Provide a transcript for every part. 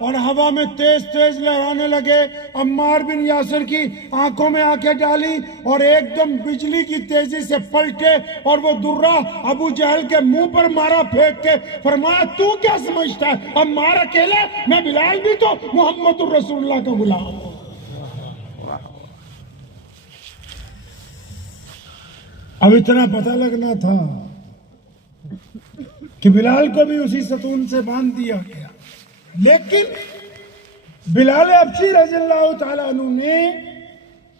اور ہوا میں تیز تیز لہرانے لگے. عمار بن یاسر کی آنکھوں میں آنکھیں ڈالی اور ایک دم بجلی کی تیزی سے پلٹے اور وہ درہ ابو جہل کے منہ پر مارا پھینک کے فرمایا تو کیا سمجھتا ہے عمار اکیلے؟ میں بلال بھی تو محمد الرسول اللہ کا غلام ہوں. اب اتنا پتہ لگنا تھا کہ بلال کو بھی اسی ستون سے باندھ دیا گیا. لیکن بلال حبشی رضی اللہ تعالیٰ عنہ نے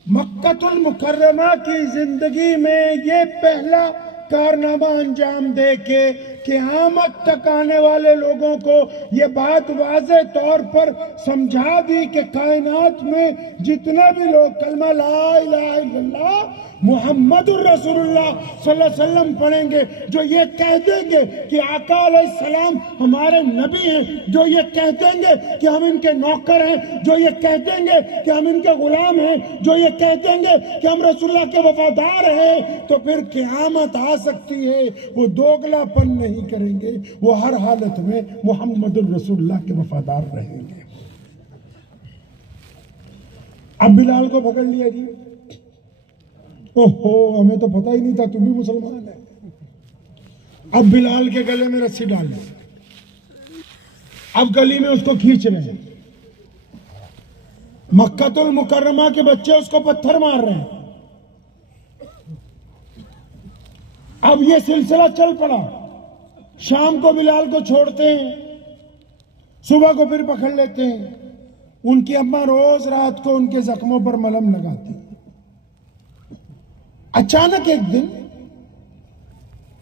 مکہ المکرمہ کی زندگی میں یہ پہلا کارنامہ انجام دے کے قیامت تک آنے والے لوگوں کو یہ بات واضح طور پر سمجھا دی کہ کائنات میں جتنے بھی لوگ کلمہ لا الہ الا اللہ محمد الرسول اللہ صلی اللہ علیہ وسلم پڑھیں گے، جو یہ کہہ دیں گے کہ آقا علیہ السلام ہمارے نبی ہیں، جو یہ کہہ دیں گے کہ ہم ان کے نوکر ہیں، جو یہ کہہ دیں گے کہ ہم ان کے غلام ہیں، جو یہ کہہ دیں گے کہ ہم رسول اللہ کے وفادار ہیں، تو پھر قیامت آ سکتی ہے. وہ دوگلا پن نہیں کریں گے، وہ ہر حالت میں محمد الرسول اللہ کے وفادار رہیں گے. اب بلال کو پکڑ لیا جی. اوہو ہمیں تو پتہ ہی نہیں تھا تم بھی مسلمان ہے. اب بلال کے گلے میں رسی ڈال دیں. اب گلی میں اس کو کھینچ رہے ہیں. مکہ المکرمہ کے بچے اس کو پتھر مار رہے ہیں. اب یہ سلسلہ چل پڑا. شام کو بلال کو چھوڑتے ہیں، صبح کو پھر پکڑ لیتے ہیں. ان کی اماں روز رات کو ان کے زخموں پر ملہم لگاتی. اچانک ایک دن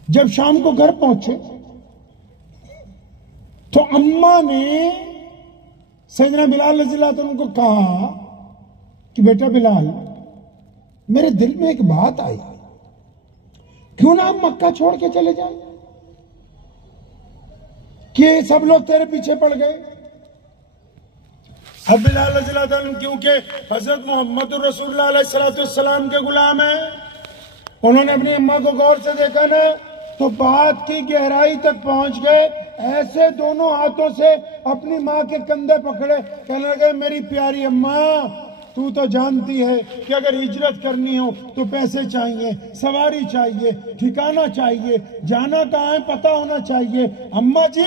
جب شام کو گھر پہنچے تو اماں نے سیدنا بلال رضی اللہ عنہ کو کہا کہ بیٹا بلال، میرے دل میں ایک بات آئی، کیوں نہ ہم مکہ چھوڑ کے چلے جائیں؟ کہ سب لوگ تیرے پیچھے پڑ گئے. اب بلال رضی اللہ عنہ کیونکہ حضرت محمد الرسول اللہ علیہ السلام کے غلام ہیں، انہوں نے اپنی اماں کو غور سے دیکھا نا تو بات کی گہرائی تک پہنچ گئے. ایسے دونوں ہاتھوں سے اپنی ماں کے کندھے پکڑے، کہنے لگے میری پیاری اماں، تو جانتی ہے کہ اگر ہجرت کرنی ہو تو پیسے چاہیے، سواری چاہیے، ٹھکانہ چاہیے، جانا کہاں ہے پتہ ہونا چاہیے. اماں جی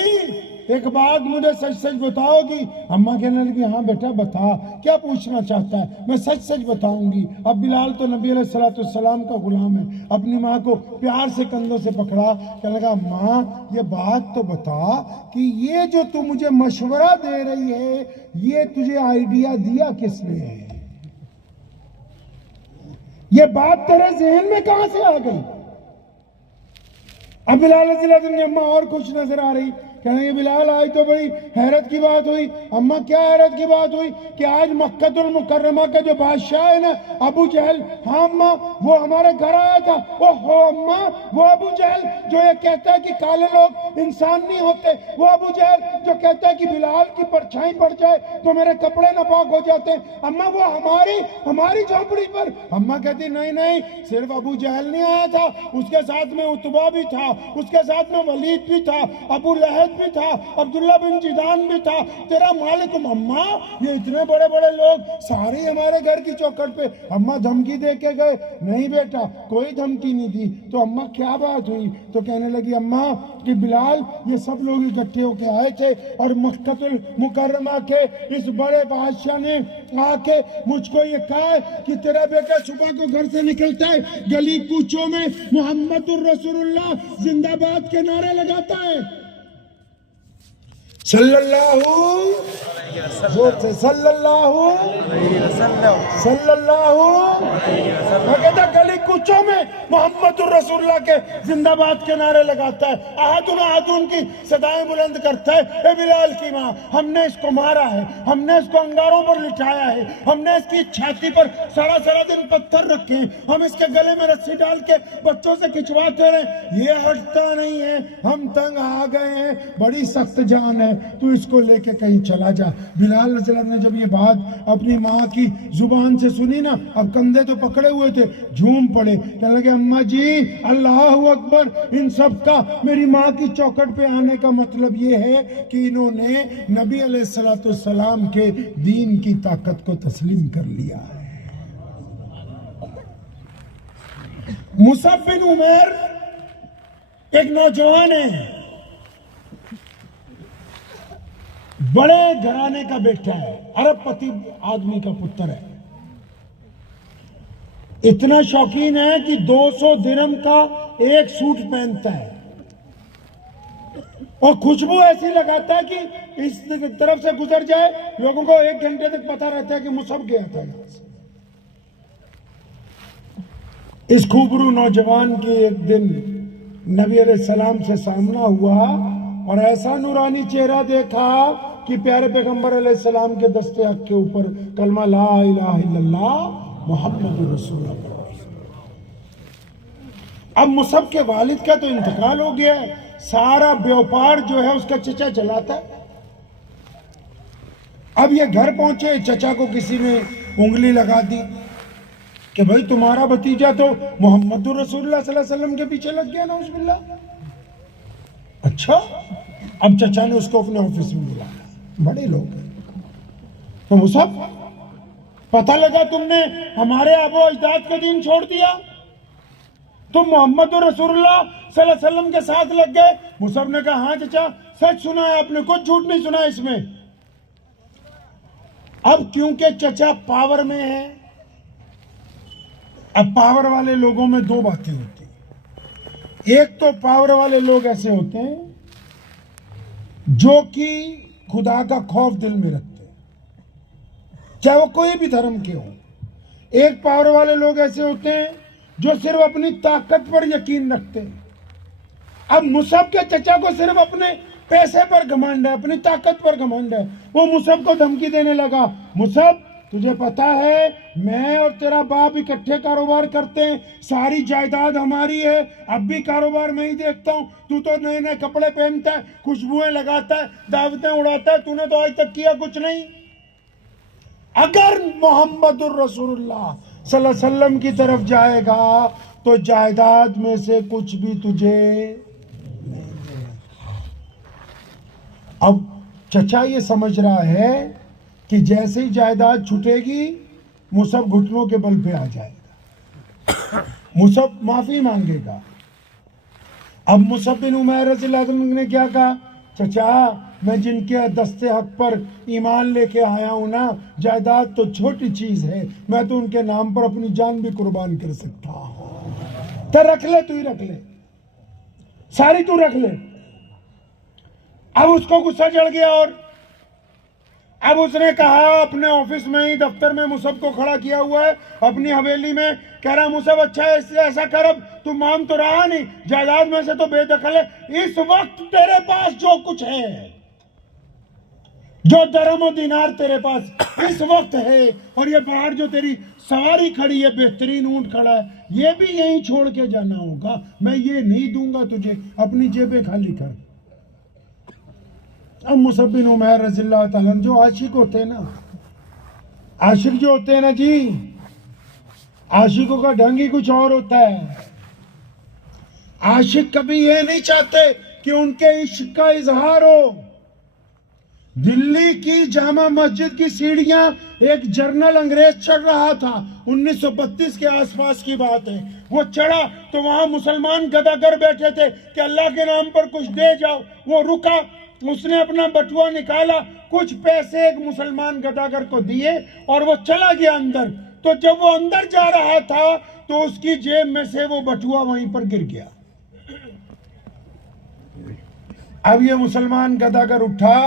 ایک بات مجھے سچ سچ بتاؤ گی؟ اماں کہنے لگی ہاں بیٹا بتا، کیا پوچھنا چاہتا ہے؟ میں سچ سچ بتاؤں گی. اب بلال تو نبی علیہ السلام کا غلام ہے، اپنی ماں کو پیار سے کندھوں سے پکڑا، کہنے لگا ماں یہ بات تو بتا کہ یہ جو تو مجھے مشورہ دے رہی ہے یہ تجھے آئیڈیا دیا کس نے ہے؟ یہ بات تیرے ذہن میں کہاں سے آ گئی؟ اب بلال رضی اللہ عنہ اماں اور کچھ نظر آ رہی، کہنے یہ بلال آج تو بڑی حیرت کی بات ہوئی. اماں کیا حیرت کی بات ہوئی؟ کہ آج مکہ المکرمہ کا جو بادشاہ ہے نا ابو جہل، ہاں اماں وہ ہمارے گھر آیا تھا. اوہو اماں وہ ابو جہل جو یہ کہتا ہے کہ کالے لوگ انسان نہیں ہوتے، وہ ابو جہل جو کہتا ہے کہ بلال کی پرچھائی پڑ جائے تو میرے کپڑے ناپاک ہو جاتے ہیں. اماں وہ ہماری جھونپڑی پر. اماں کہتی نہیں نہیں، صرف ابو جہل نہیں آیا تھا، اس کے ساتھ میں عتبہ بھی تھا، اس کے ساتھ میں ولید بھی تھا، ابو لہب بھی تھا، عبداللہ بن جدان بھی تھا، تیرا مالک. اماں یہ اتنے بڑے بڑے لوگ سارے ہمارے گھر کی چوکھٹ پہ. اماں دھمکی دے کے گئے؟ نہیں بیٹا کوئی دھمکی نہیں دی. تو اماں کیا بات ہوئی؟ تو کہنے لگی اماں کہ بلال یہ سب لوگ اکٹھے ہو کے آئے تھے اور مکہ المکرمہ کے اس بڑے بادشاہ نے آ کے مجھ کو یہ کہا ہے کہ تیرا بیٹا صبح کو گھر سے نکلتا ہے، گلی کوچوں میں محمد الرسول اللہ زندہ باد کے نعرے لگاتا ہے، صلی اللہ میں کہتا گلی کوچوں میں محمد الرسول اللہ کے زندہ باد کے نعرے لگاتا ہے، احدن احدن کی صدائیں بلند کرتا ہے. اے بلال کی ماں، ہم نے اس کو مارا ہے، ہم نے اس کو انگاروں پر لٹایا ہے، ہم نے اس کی چھاتی پر سارا دن پتھر رکھے ہیں، ہم اس کے گلے میں رسی ڈال کے بچوں سے کھچواتے رہے، یہ ہٹتا نہیں ہے، ہم تنگ آ گئے ہیں، بڑی سخت جان ہے، تو اس کو لے کے کہیں چلا جا. بلال رضی اللہ عنہ نے جب یہ بات اپنی ماں کی زبان سے سنی نا، اب کندھے تو پکڑے ہوئے تھے، جھوم پڑے، پڑے. کہنے لگے اماں جی اللہ اکبر, ان سب کا میری ماں کی چوکھٹ پہ آنے کا مطلب یہ ہے کہ انہوں نے نبی علیہ السلام کے دین کی طاقت کو تسلیم کر لیا ہے. مصعب بن عمیر ایک نوجوان ہے, بڑے گھرانے کا بیٹا ہے, ارب پتی آدمی کا پتر ہے. اتنا شوقین ہے کہ 200 درہم کا ایک سوٹ پہنتا ہے, اور خوشبو ایسی لگاتا ہے کہ اس طرف سے گزر جائے لوگوں کو 1 گھنٹے تک پتا رہتا ہے کہ مصعب گیا تھا. اس خوبرو نوجوان کی ایک دن نبی علیہ السلام سے سامنا ہوا اور ایسا نورانی چہرہ دیکھا کہ پیارے پیغمبر علیہ السلام کے دستے حق کے اوپر کلمہ لا الہ الا اللہ محمد رسول اللہ. اب مصعب کے والد کا تو انتقال ہو گیا ہے, سارا بیوپار جو ہے اس کا چچا چلاتا ہے. اب یہ گھر پہنچے, چچا کو کسی نے انگلی لگا دی کہ بھائی تمہارا بھتیجا تو محمد رسول اللہ صلی اللہ علیہ وسلم کے پیچھے لگ گیا, نعوذ باللہ. اچھا, اب چچا نے اس کو اپنے آفس میں بلایا, بڑے لوگ ہیں. تو مصعب پتہ لگا تم نے ہمارے آبا و اجداد کا دین چھوڑ دیا, تم محمد رسول اللہ صلی اللہ علیہ وسلم کے ساتھ لگ گئے. مصعب نے کہا ہاں چچا سچ سنا ہے آپ نے, کچھ جھوٹ نہیں سنا اس میں. اب کیونکہ چچا پاور میں ہے, اب پاور والے لوگوں میں 2 باتیں ہوتی ہیں. ایک تو پاور والے لوگ ایسے ہوتے ہیں جو کہ خدا کا خوف دل میں رکھتے ہیں, چاہے وہ کوئی بھی دھرم کے ہوں. ایک پاور والے لوگ ایسے ہوتے ہیں جو صرف اپنی طاقت پر یقین رکھتے ہیں. اب مصعب کے چچا کو صرف اپنے پیسے پر گھمنڈ ہے, اپنی طاقت پر گھمنڈ ہے. وہ مصعب کو دھمکی دینے لگا, مصعب تجھے پتا ہے میں اور تیرا باپ اکٹھے کاروبار کرتے ہیں, ساری جائیداد ہماری ہے, اب بھی کاروبار میں ہی دیکھتا ہوں, تو نئے نئے کپڑے پہنتا ہے, خوشبوئیں لگاتا ہے, دعوتیں اڑاتا ہے, تو نے تو آج تک کیا کچھ نہیں. اگر محمد الرسول اللہ صلی اللہ علیہ وسلم کی طرف جائے گا تو جائیداد میں سے کچھ بھی تجھے نہیں دے. اب چچا یہ سمجھ رہا ہے کہ جیسے ہی جائیداد چھٹے گی مصعب گھٹنوں کے بل پہ آ جائے گا, مصعب معافی مانگے گا. اب مصعب بن عمیر رضی اللہ عنہ نے کیا کہا, چچا میں جن کے دستے حق پر ایمان لے کے آیا ہوں نا, جائیداد تو چھوٹی چیز ہے, میں تو ان کے نام پر اپنی جان بھی قربان کر سکتا ہوں. تو رکھ لے, تو ہی رکھ لے, ساری تو رکھ لے. اب اس کو غصہ چڑھ گیا اور اب اس نے کہا اپنے آفس میں ہی دفتر میں مصعب کو کھڑا کیا ہوا ہے اپنی حویلی میں, کہہ رہا مصعب اچھا ایسا کر, اب تو مان تو رہا نہیں, جائیداد میں سے تو بے دخل ہے, اس وقت تیرے پاس جو کچھ ہے, جو درہم و دینار تیرے پاس اس وقت ہے, اور یہ باہر جو تیری سواری کھڑی ہے, بہترین اونٹ کھڑا ہے, یہ بھی یہیں چھوڑ کے جانا ہوگا, میں یہ نہیں دوں گا تجھے, اپنی جیبیں خالی کر. اب مصعب بن عمیر رضی اللہ تعالیٰ جو عاشق ہوتے ہیں نا, عاشق جو ہوتے ہیں نا جی, عاشقوں کا ڈھنگ ہی کچھ اور ہوتا ہے. عاشق کبھی یہ نہیں چاہتے کہ ان کے عشق کا اظہار ہو. دلی کی جامع مسجد کی سیڑھیاں ایک جرنل انگریز چڑھ رہا تھا, 1932 کے آس پاس کی بات ہے. وہ چڑھا تو وہاں مسلمان گداگر بیٹھے تھے کہ اللہ کے نام پر کچھ دے جاؤ. وہ رکا, اس نے اپنا بٹوا نکالا, کچھ پیسے ایک مسلمان گداگر کو دیے اور وہ چلا گیا اندر. تو جب وہ اندر جا رہا تھا تو اس کی جیب میں سے وہ بٹوا وہیں پر گر گیا. اب یہ مسلمان گداگر اٹھا,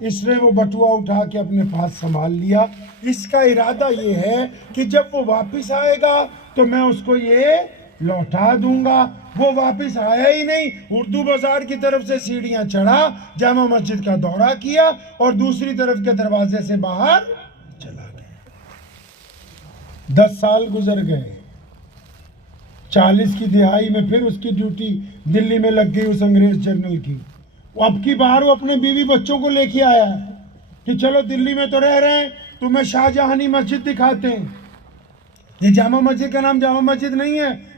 اس نے وہ بٹوا اٹھا کے اپنے پاس سنبھال لیا. اس کا ارادہ یہ ہے کہ جب وہ واپس آئے گا تو میں اس کو یہ لوٹا دوں گا. وہ واپس آیا ہی نہیں, اردو بازار کی طرف سے سیڑھیاں چڑھا, جامع مسجد کا دورہ کیا اور دوسری طرف کے دروازے سے باہر چلا گیا. 10 سال گزر گئے, 40 کی دہائی میں پھر اس کی ڈیوٹی دلی میں لگ گئی اس انگریز جرنل کی. اب کی بار وہ اپنے بیوی بچوں کو لے کے آیا کہ چلو دلی میں تو رہ رہے ہیں, تمہیں شاہ جہانی مسجد دکھاتے ہیں. یہ جامع مسجد کا نام جامع مسجد نہیں ہے,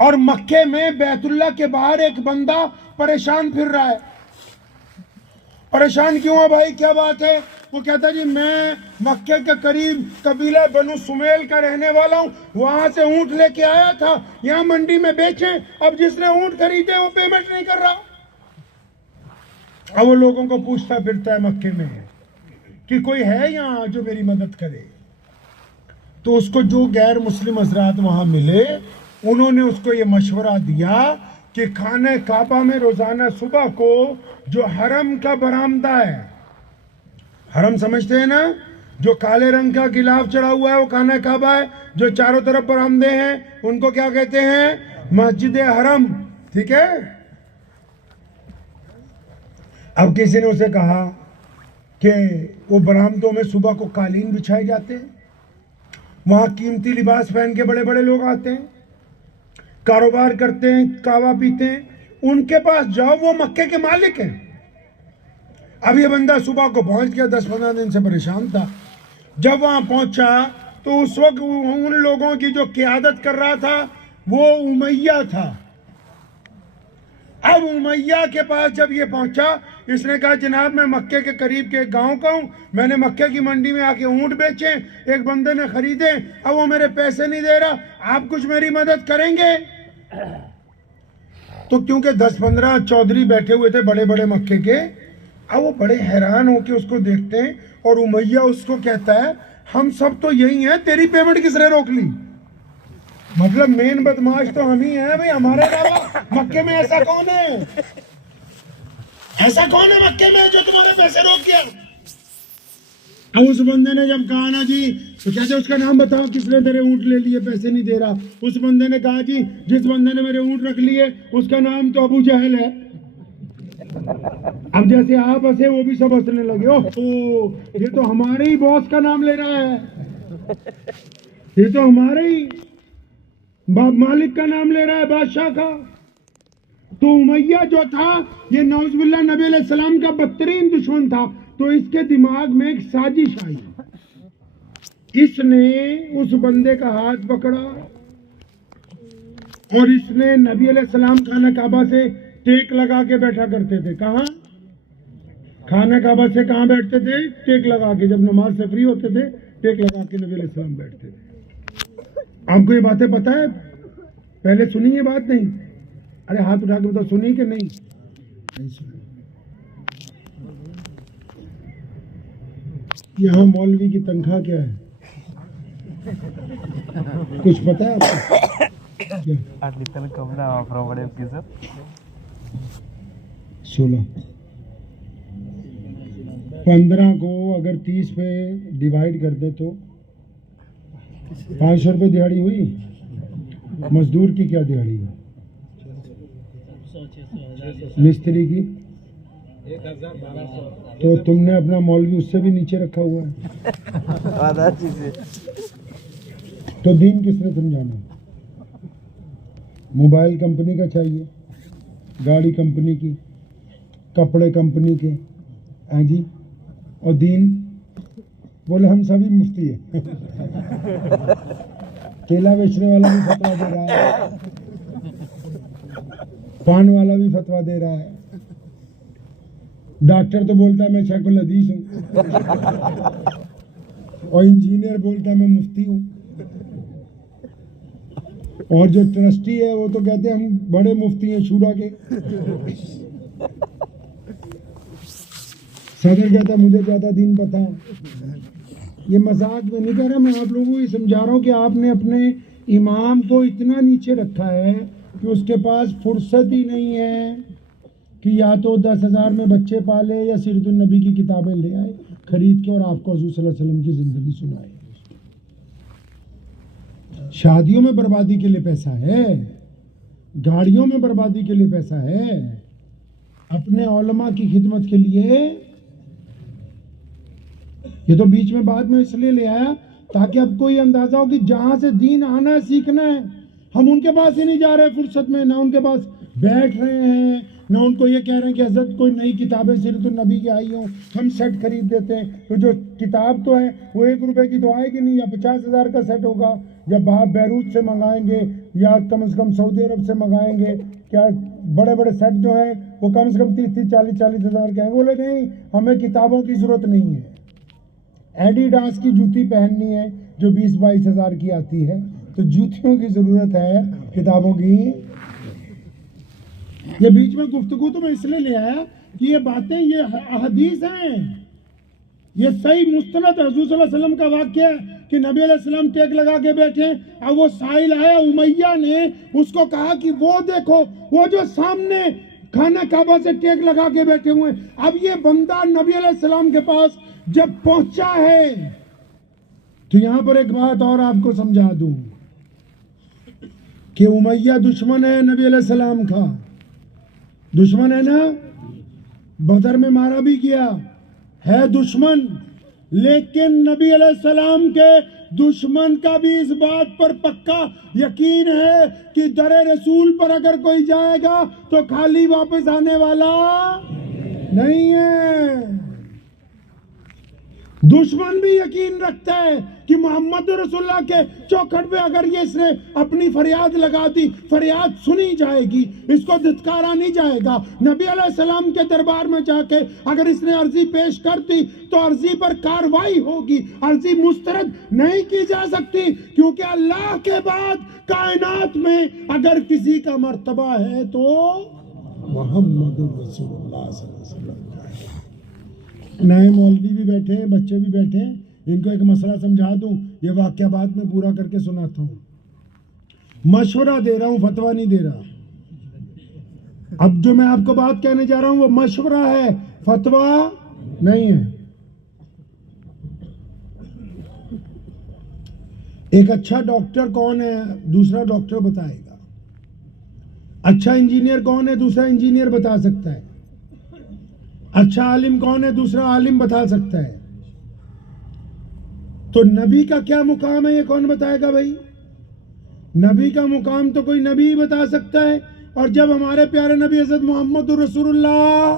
اور مکے میں بیت اللہ کے باہر ایک بندہ پریشان پھر رہا ہے. پریشان کیوں ہے بھائی, کیا بات ہے؟ وہ کہتا ہے جی میں مکے کے قریب قبیلہ بنو سمیل کا رہنے والا ہوں, وہاں سے اونٹ لے کے آیا تھا, یہاں منڈی میں بیچے, اب جس نے اونٹ خریدے وہ پیمنٹ نہیں کر رہا. اب وہ لوگوں کو پوچھتا پھرتا ہے مکے میں کہ کوئی ہے یہاں جو میری مدد کرے. تو اس کو جو غیر مسلم حضرات وہاں ملے انہوں نے اس کو یہ مشورہ دیا کہ خانہ کعبہ میں روزانہ صبح کو جو حرم کا برآمدہ ہے, حرم سمجھتے ہیں نا, جو کالے رنگ کا غلاف چڑھا ہوا ہے وہ خانہ کعبہ ہے, جو چاروں طرف برآمدے ہیں ان کو کیا کہتے ہیں؟ مسجد حرم. ٹھیک ہے. اب کسی نے اسے کہا کہ وہ برآمدوں میں صبح کو قالین بچھائے جاتے ہیں, وہاں قیمتی لباس پہن کے بڑے بڑے لوگ آتے ہیں, کاروبار کرتے ہیں, کعوہ پیتے ہیں, ان کے پاس جاؤ, وہ مکے کے مالک ہیں. اب یہ بندہ صبح کو پہنچ گیا, 10-15 دن سے پریشان تھا. جب وہاں پہنچا تو اس وقت ان لوگوں کی جو قیادت کر رہا تھا وہ امیہ تھا. اب امیہ کے پاس جب یہ پہنچا, اس نے کہا جناب میں مکے کے قریب کے ایک گاؤں کا ہوں, میں نے مکے کی منڈی میں آ کے اونٹ بیچے, ایک بندے نے خریدے, اب وہ میرے پیسے نہیں دے رہا, آپ کچھ میری مدد کریں گے؟ تو کیونکہ 10-15 چودھری بیٹھے ہوئے تھے بڑے بڑے مکے کے, اب وہ بڑے حیران ہو کے اس کو دیکھتے ہیں, اور امیہ اس کو کہتا ہے ہم سب تو یہی ہیں, تیری پیمنٹ کس نے روک لی؟ مطلب مین بدماش تو ہم ہی ہیں بھائی, ہمارے علاوہ مکے میں ایسا کون ہے؟ ایسا کون ہے مکے میں جو تمہارے پیسے روک گیا؟ اب اس بندے نے جب کہا نا جی تو کہتے اس کا نام بتاؤ کس نے تیرے اونٹ لے لیے, پیسے نہیں دے رہا. اس بندے نے کہا جی جس بندے نے میرے اونٹ رکھ لیے اس کا نام تو ابو جہل ہے. اب جیسے آپ ہنسے وہ بھی سب ہنسنے لگے, اوہ یہ تو ہمارے ہی باس کا نام لے رہا ہے, یہ تو ہمارے ہی مالک کا نام لے رہا ہے, بادشاہ کا. تو امیہ جو تھا یہ نعوذ باللہ نبی علیہ السلام کا بدترین دشمن تھا, تو اس کے دماغ میں ایک سازش آئی. اس نے اس بندے کا ہاتھ پکڑا اور اس نے نبی علیہ السلام خانہ کعبہ سے ٹیک لگا کے بیٹھا کرتے تھے. کہاں؟ خانہ کعبہ سے کہاں بیٹھتے تھے؟ ٹیک لگا کے, جب نماز سے فری ہوتے تھے ٹیک لگا کے نبی علیہ السلام بیٹھتے تھے. آپ کو یہ باتیں پتہ ہے؟ پہلے سنی یہ بات نہیں؟ ارے ہاتھ اٹھا کے بتاؤ سنی کہ نہیں؟ نہیں سنی. یہاں مولوی کی تنخواہ کیا ہے کچھ پتہ ہے آپ کو؟ 16. 15 کو اگر 30 پہ ڈیوائڈ کر دے تو 500 روپے دیہاڑی ہوئی. مزدور کی کیا دیہاڑی ہے؟ مستری کی؟ تو تم نے اپنا مولوی اس سے بھی نیچے رکھا ہوا ہے. تو دین کس نے سمجھانا؟ موبائل کمپنی کا چاہیے, گاڑی کمپنی کی, کپڑے کمپنی کے, ہاں جی, اور دین بولے ہم سبھی مفتی ہیں. کیلا بیچنے والا بھی فتویٰ دے رہا ہے, پان والا بھی فتویٰ دے رہا ہے, ڈاکٹر تو بولتا ہے میں شیخ الحدیث ہوں, اور انجینئر بولتا ہے میں مفتی ہوں, اور جو ٹرسٹی ہے وہ تو کہتے ہیں ہم بڑے مفتی ہیں شورا کے. صدر کہتا ہے مجھے زیادہ دین پتہ ہے. یہ مذاق میں نہیں کہہ رہا, میں آپ لوگوں کو یہ سمجھا رہا ہوں کہ آپ نے اپنے امام کو اتنا نیچے رکھا ہے کہ اس کے پاس فرصت ہی نہیں ہے کہ یا تو 10,000 میں بچے پالے یا سیرت النبی کی کتابیں لے آئے خرید کے اور آپ کو حضور صلی اللہ علیہ وسلم کی زندگی سنائے. شادیوں میں بربادی کے لیے پیسہ ہے, گاڑیوں میں بربادی کے لیے پیسہ ہے, اپنے علماء کی خدمت کے لیے. یہ تو بیچ میں بعد میں اس لیے لے آیا تاکہ اب کو یہ اندازہ ہو کہ جہاں سے دین آنا ہے سیکھنا ہے, ہم ان کے پاس ہی نہیں جا رہے فرصت میں, نہ ان کے پاس بیٹھ رہے ہیں, نہ ان کو یہ کہہ رہے ہیں کہ حضرت کوئی نئی کتابیں سیرت النبی کی آئی ہوں ہم سیٹ خرید دیتے ہیں. تو جو کتاب تو ہے وہ 1 روپے کی تو آئے گی نہیں, یا 50,000 کا سیٹ ہوگا, یا باہر بیروت سے منگائیں گے یا کم از کم سعودی عرب سے منگائیں گے, کیا بڑے بڑے سیٹ جو ہیں وہ کم سے کم 30-40 ہزار کے ہیں. بولے نہیں, ہمیں کتابوں کی ضرورت نہیں ہے, ایڈیڈاس کی جوتی پہننی ہے جو 20-22 ہزار کی آتی ہے, تو جوتیوں کی ضرورت ہے, کتابوں کی. یہ بیچ میں گفتگو تو میں اس لیے لے آیا کہ یہ باتیں یہ احادیث ہیں, یہ صحیح مستند حضور صلی اللہ علیہ وسلم کا واقعہ ہے کہ نبی علیہ السلام ٹیک لگا کے بیٹھے, اور وہ سائل آیا امیہ نے اس کو کہا کہ وہ دیکھو وہ جو سامنے خانہ کعبہ سے ٹیک لگا کے بیٹھے ہوئے. اب یہ بندہ نبی علیہ السلام کے پاس جب پہنچا ہے تو یہاں پر ایک بات اور آپ کو سمجھا دوں کہ امیہ دشمن ہے نبی علیہ السلام کا, دشمن ہے نا, بدر میں مارا بھی گیا ہے دشمن, لیکن نبی علیہ السلام کے دشمن کا بھی اس بات پر پکا یقین ہے کہ در رسول پر اگر کوئی جائے گا تو خالی واپس آنے والا نہیں ہے. دشمن بھی یقین رکھتا ہے کہ محمد رسول اللہ کے چوکھٹ پہ اگر یہ اس نے اپنی فریاد لگا دی, فریاد سنی جائے گی, اس کو دھتکارا نہیں جائے گا. نبی علیہ السلام کے دربار میں جا کے اگر اس نے عرضی پیش کر دی تو عرضی پر کاروائی ہوگی, عرضی مسترد نہیں کی جا سکتی, کیونکہ اللہ کے بعد کائنات میں اگر کسی کا مرتبہ ہے تو محمد رسول اللہ صلی اللہ علیہ وسلم. نئے مولوی بھی بیٹھے ہیں, بچے بھی بیٹھے ہیں, ان کو ایک مسئلہ سمجھا دوں, یہ واقعہ بعد میں پورا کر کے سناتا ہوں. مشورہ دے رہا ہوں, فتویٰ نہیں دے رہا. اب جو میں آپ کو بات کہنے جا رہا ہوں وہ مشورہ ہے, فتویٰ نہیں ہے. ایک اچھا ڈاکٹر کون ہے دوسرا ڈاکٹر بتائے گا, اچھا انجینئر کون ہے دوسرا انجینئر بتا سکتا ہے, اچھا عالم کون ہے دوسرا عالم بتا سکتا ہے. تو نبی کا کیا مقام ہے یہ کون بتائے گا بھائی؟ نبی کا مقام تو کوئی نبی ہی بتا سکتا ہے. اور جب ہمارے پیارے نبی حضرت محمد رسول اللہ,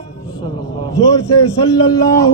زور سے صلی اللہ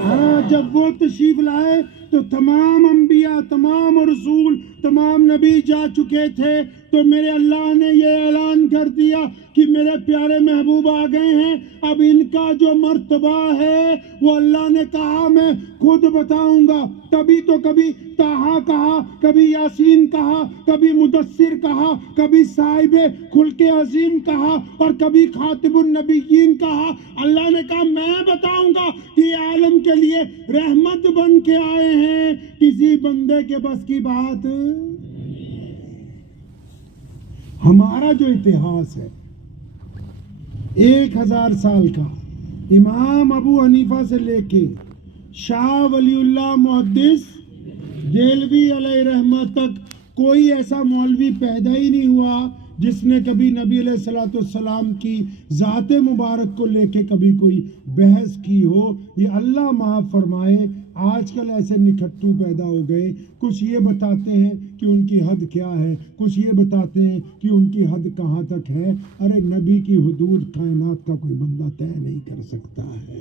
ہاں, جب وہ تشریف لائے تو تمام انبیاء, تمام رسول, تمام نبی جا چکے تھے, تو میرے اللہ نے یہ اعلان کر دیا کہ میرے پیارے محبوب آ گئے ہیں, اب ان کا جو مرتبہ ہے وہ اللہ نے کہا میں خود بتاؤں گا. تبھی تو کبھی طٰہٰ کہا, کبھی یاسین کہا, کبھی مدثر کہا, کبھی صاحب خلق عظیم کہا, اور کبھی خاتم النبیین کہا. اللہ نے کہا میں بتاؤں گا کہ یہ عالم کے لیے رحمت بن کے آئے ہیں, کسی بندے کے بس کی بات. ہمارا جو اتہاس ہے 1000 سال کا, امام ابو حنیفہ سے لے کے شاہ ولی اللہ محدث دہلوی علیہ رحمہ تک کوئی ایسا مولوی پیدا ہی نہیں ہوا جس نے کبھی نبی علیہ الصلوۃ والسلام کی ذات مبارک کو لے کے کبھی کوئی بحث کی ہو. یہ اللہ معاف فرمائے, آج کل ایسے نکھٹو پیدا ہو گئے, کچھ یہ بتاتے ہیں کہ ان کی حد کیا ہے, کچھ یہ بتاتے ہیں کہ ان کی حد کہاں تک ہے. ارے نبی کی حدود کائنات کا کوئی بندہ طے نہیں کر سکتا ہے.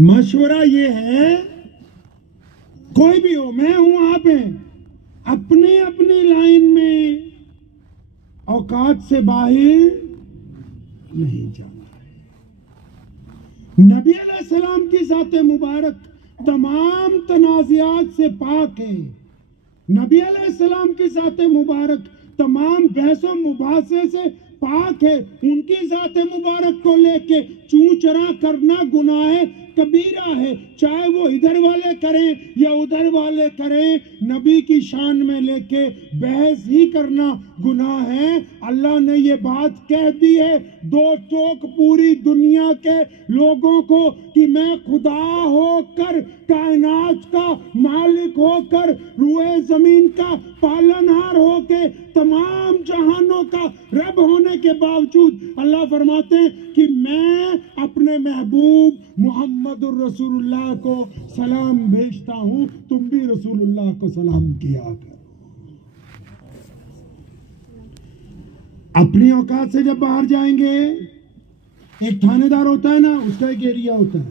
مشورہ یہ ہے, کوئی بھی ہو, میں ہوں آپ ہیں, اپنی اپنی لائن میں اوقات سے باہر نہیں جانا ہے. نبی علیہ السلام کی ذات مبارک تمام تنازعات سے پاک ہے. نبی علیہ السلام کی ذات مبارک تمام بحث و مباحثے سے پاک ہے. ان کی ذات مبارک کو لے کے چوں چرا کرنا گناہ کبیرہ ہے, چاہے وہ ادھر والے کریں یا ادھر والے کریں. نبی کی شان میں لے کے بحث ہی کرنا گناہ ہے. اللہ نے یہ بات کہہ دی ہے دو ٹوک پوری دنیا کے لوگوں کو کہ میں خدا ہو کر, کائنات کا مالک ہو کر, روئے زمین کا پالنہار ہو کے, تمام جہانوں کا رب ہونے کے باوجود اللہ فرماتے ہیں کہ میں اپنے محبوب محمد الرسول اللہ کو سلام بھیجتا ہوں, تم بھی رسول اللہ کو سلام کیا کرو. اپنی اوقات سے جب باہر جائیں گے, ایک تھانے دار ہوتا ہے نا, اس کا ایک ایریا ہوتا ہے,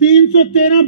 313